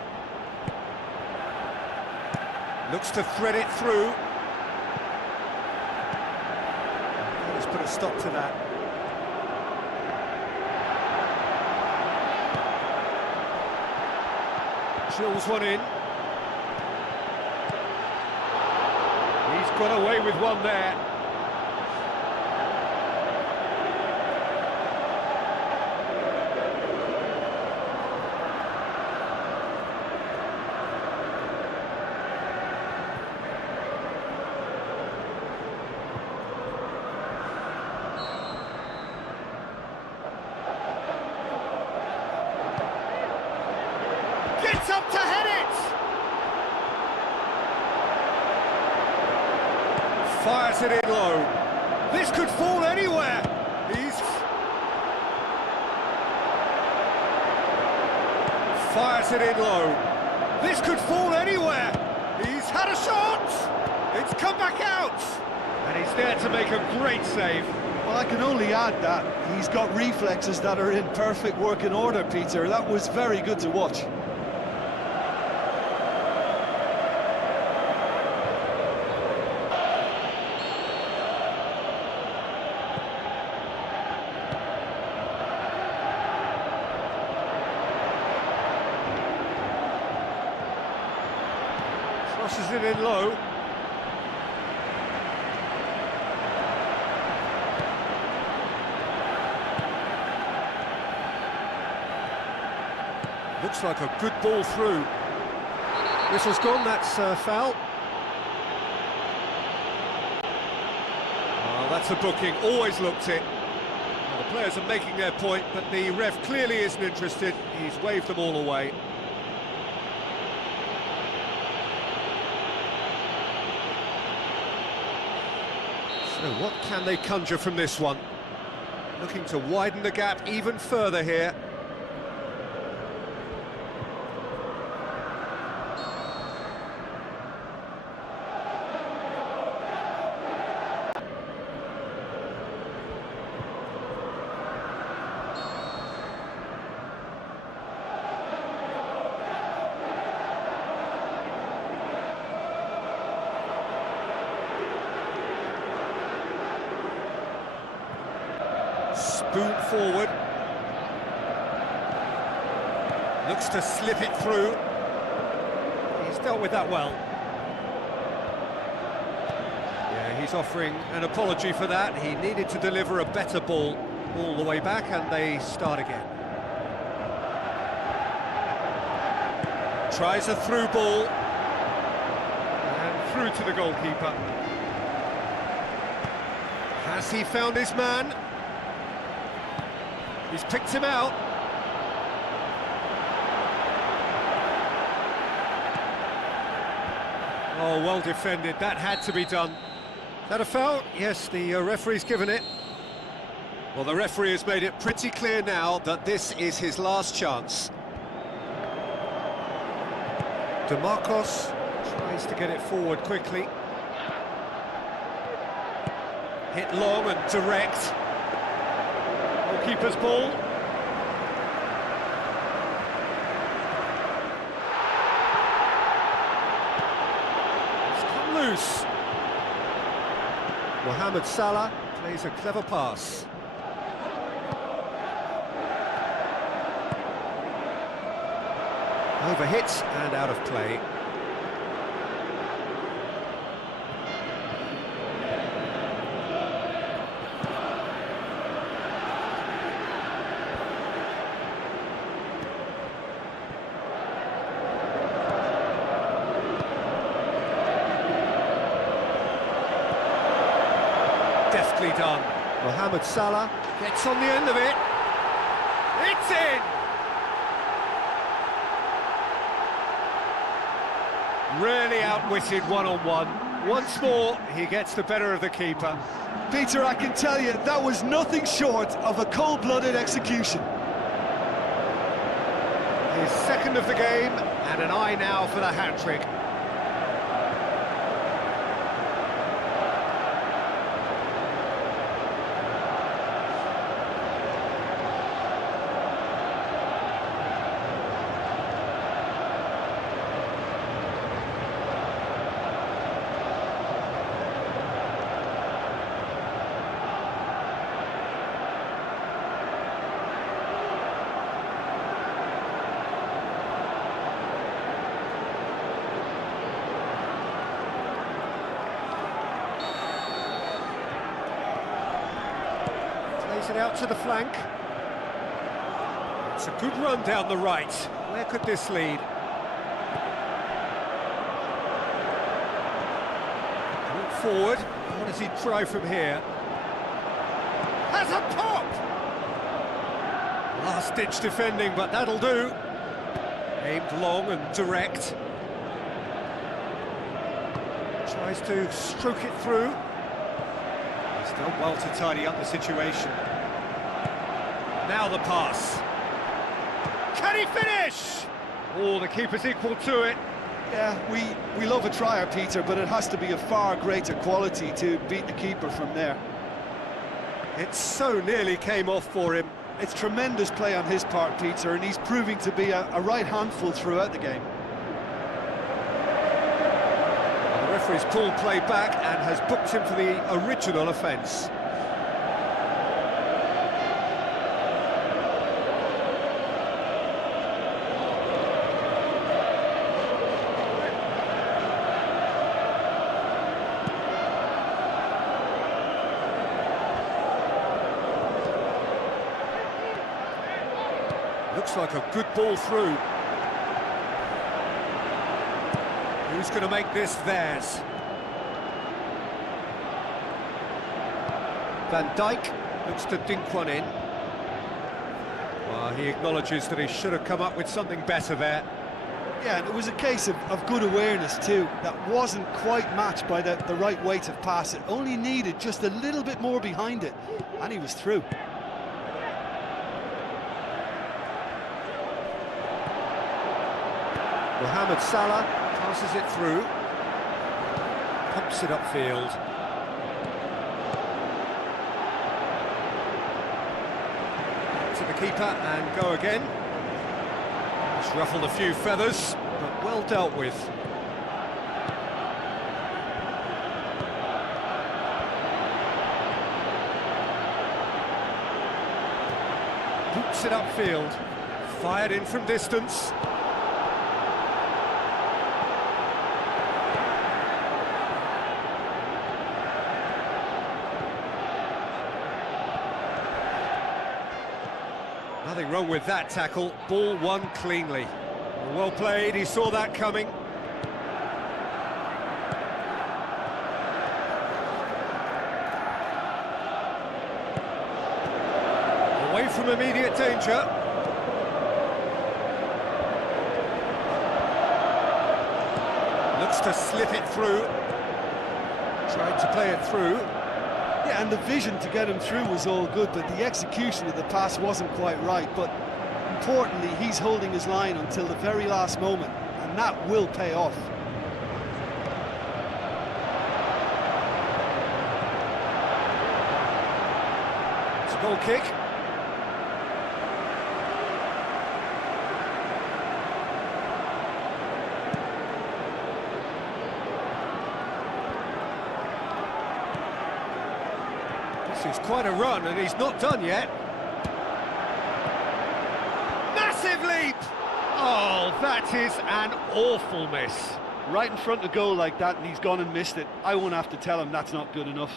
Looks to thread it through. Let's put a stop to that. Drills one in. He's got away with one there. It's up to head it! Fires it in low. This could fall anywhere. Fires it in low. This could fall anywhere. He's had a shot. It's come back out. And he's there to make a great save. Well, I can only add that he's got reflexes that are in perfect working order, Peter. That was very good to watch. Crosses it in low. Looks like a good ball through. Whistle's gone, that's foul. Oh, that's a booking, always looked it. Well, the players are making their point, but the ref clearly isn't interested. He's waved them all away. So what can they conjure from this one? Looking to widen the gap even further here. Spoon forward. Looks to slip it through. He's dealt with that well. Yeah, he's offering an apology for that. He needed to deliver a better ball all the way back, and they start again. Tries a through ball. And through to the goalkeeper. Has he found his man? He's picked him out. Oh, well defended. That had to be done. Is that a foul? Yes, the referee's given it. Well, the referee has made it pretty clear now that this is his last chance. DeMarcos tries to get it forward quickly. Hit long and direct. Keeper's ball. It's come loose. Mohamed Salah plays a clever pass. Overhit and out of play. Deftly done. Mohamed Salah gets on the end of it. It's in! Really outwitted one-on-one. Once more, he gets the better of the keeper. Peter, I can tell you, that was nothing short of a cold-blooded execution. His second of the game, and an eye now for the hat-trick. It out to the flank. It's a good run down the right. Where could this lead? Brought forward. What does he try from here? Has a pop! Last-ditch defending, but that'll do. Aimed long and direct. Tries to stroke it through. He's done well to tidy up the situation. Now the pass. Can he finish? Oh, the keeper's equal to it. Yeah, we love a trier, Peter, but it has to be a far greater quality to beat the keeper from there. It so nearly came off for him. It's tremendous play on his part, Peter, and he's proving to be a right handful throughout the game. The referee's pulled play back and has booked him for the original offence. Looks like a good ball through. Who's going to make this theirs? Van Dijk looks to dink one in. Well, he acknowledges that he should have come up with something better there. Yeah, and it was a case of good awareness too. That wasn't quite matched by the right weight of pass. It only needed just a little bit more behind it, and he was through. Mohamed Salah passes it through, pumps it upfield. To the keeper and go again. Just ruffled a few feathers, but well dealt with. Boots it upfield, fired in from distance. Nothing wrong with that tackle, ball won cleanly. Well played, he saw that coming. Away from immediate danger. Looks to slip it through. Tried to play it through. Yeah, and the vision to get him through was all good, but the execution of the pass wasn't quite right. But importantly, he's holding his line until the very last moment, and that will pay off. It's a goal kick. This is quite a run, and he's not done yet. Massive leap! Oh, that is an awful miss. Right in front of goal like that, and he's gone and missed it. I won't have to tell him that's not good enough.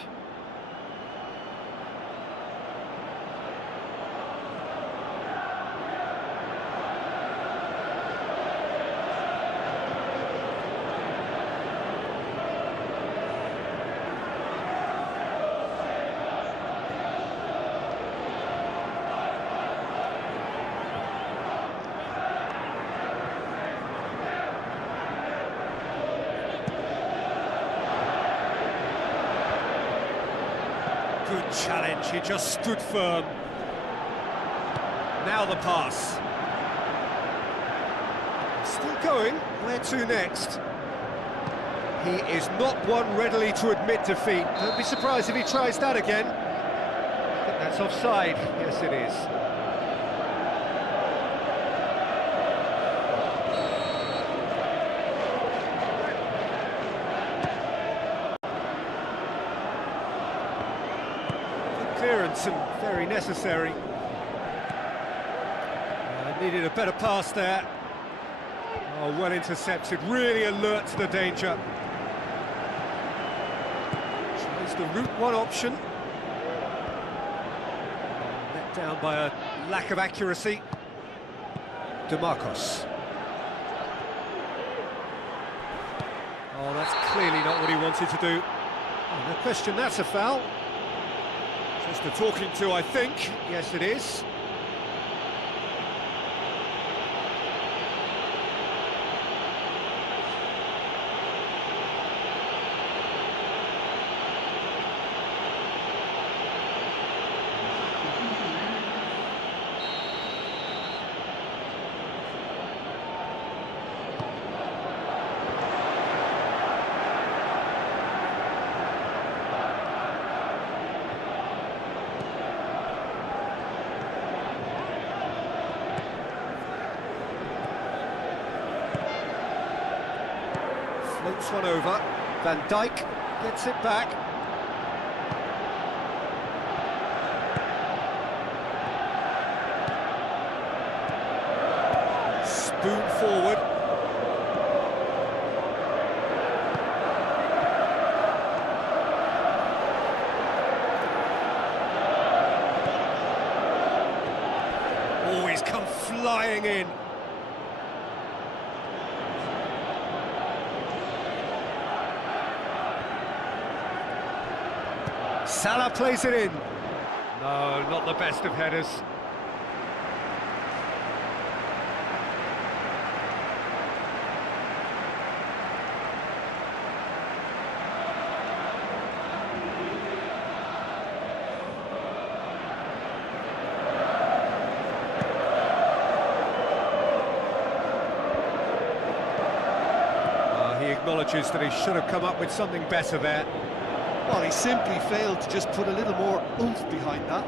Good challenge, he just stood firm. Now the pass. Still going, where to next? He is not one readily to admit defeat. Don't be surprised if he tries that again. I think that's offside. Yes, it is. Clearance and very necessary. Needed a better pass there. Oh, well intercepted, really alert to the danger. Tries the route one option. Let down by a lack of accuracy. DeMarcos. Oh, that's clearly not what he wanted to do. Oh, no question, that's a foul. Just a talking to, I think. Yes, it is. Scoops one over. Van Dijk gets it back. Spoon forward. Oh, he's come flying in. Salah plays it in. No, not the best of headers. He acknowledges that he should have come up with something better there. Well, he simply failed to just put a little more oomph behind that.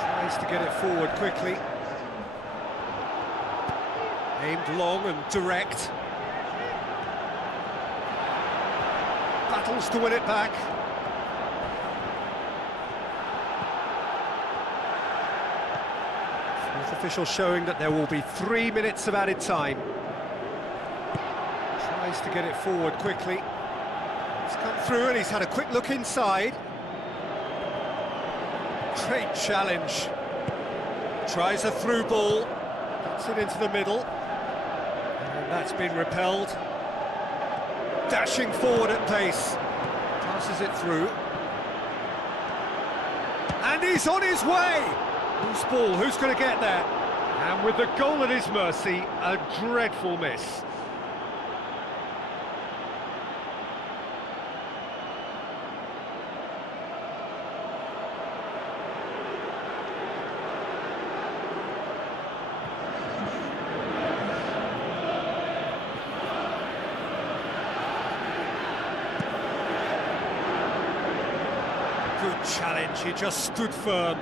Tries to get it forward quickly. Aimed long and direct. Battles to win it back. Official showing that there will be 3 minutes of added time. Tries to get it forward quickly. He's come through and he's had a quick look inside. Great challenge. Tries a through ball. Gets it into the middle. And that's been repelled. Dashing forward at pace. Passes it through. And he's on his way! Loose ball, who's going to get there? And with the goal at his mercy, a dreadful miss. Good challenge, he just stood firm.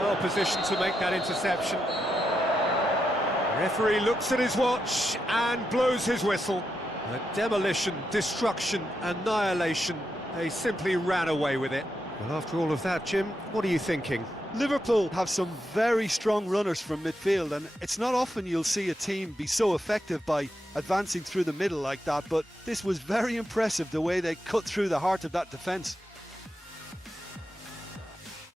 Well positioned to make that interception. Referee looks at his watch and blows his whistle. A demolition, destruction, annihilation. They simply ran away with it. Well, after all of that, Jim, what are you thinking? Liverpool have some very strong runners from midfield, and it's not often you'll see a team be so effective by advancing through the middle like that, but this was very impressive the way they cut through the heart of that defence.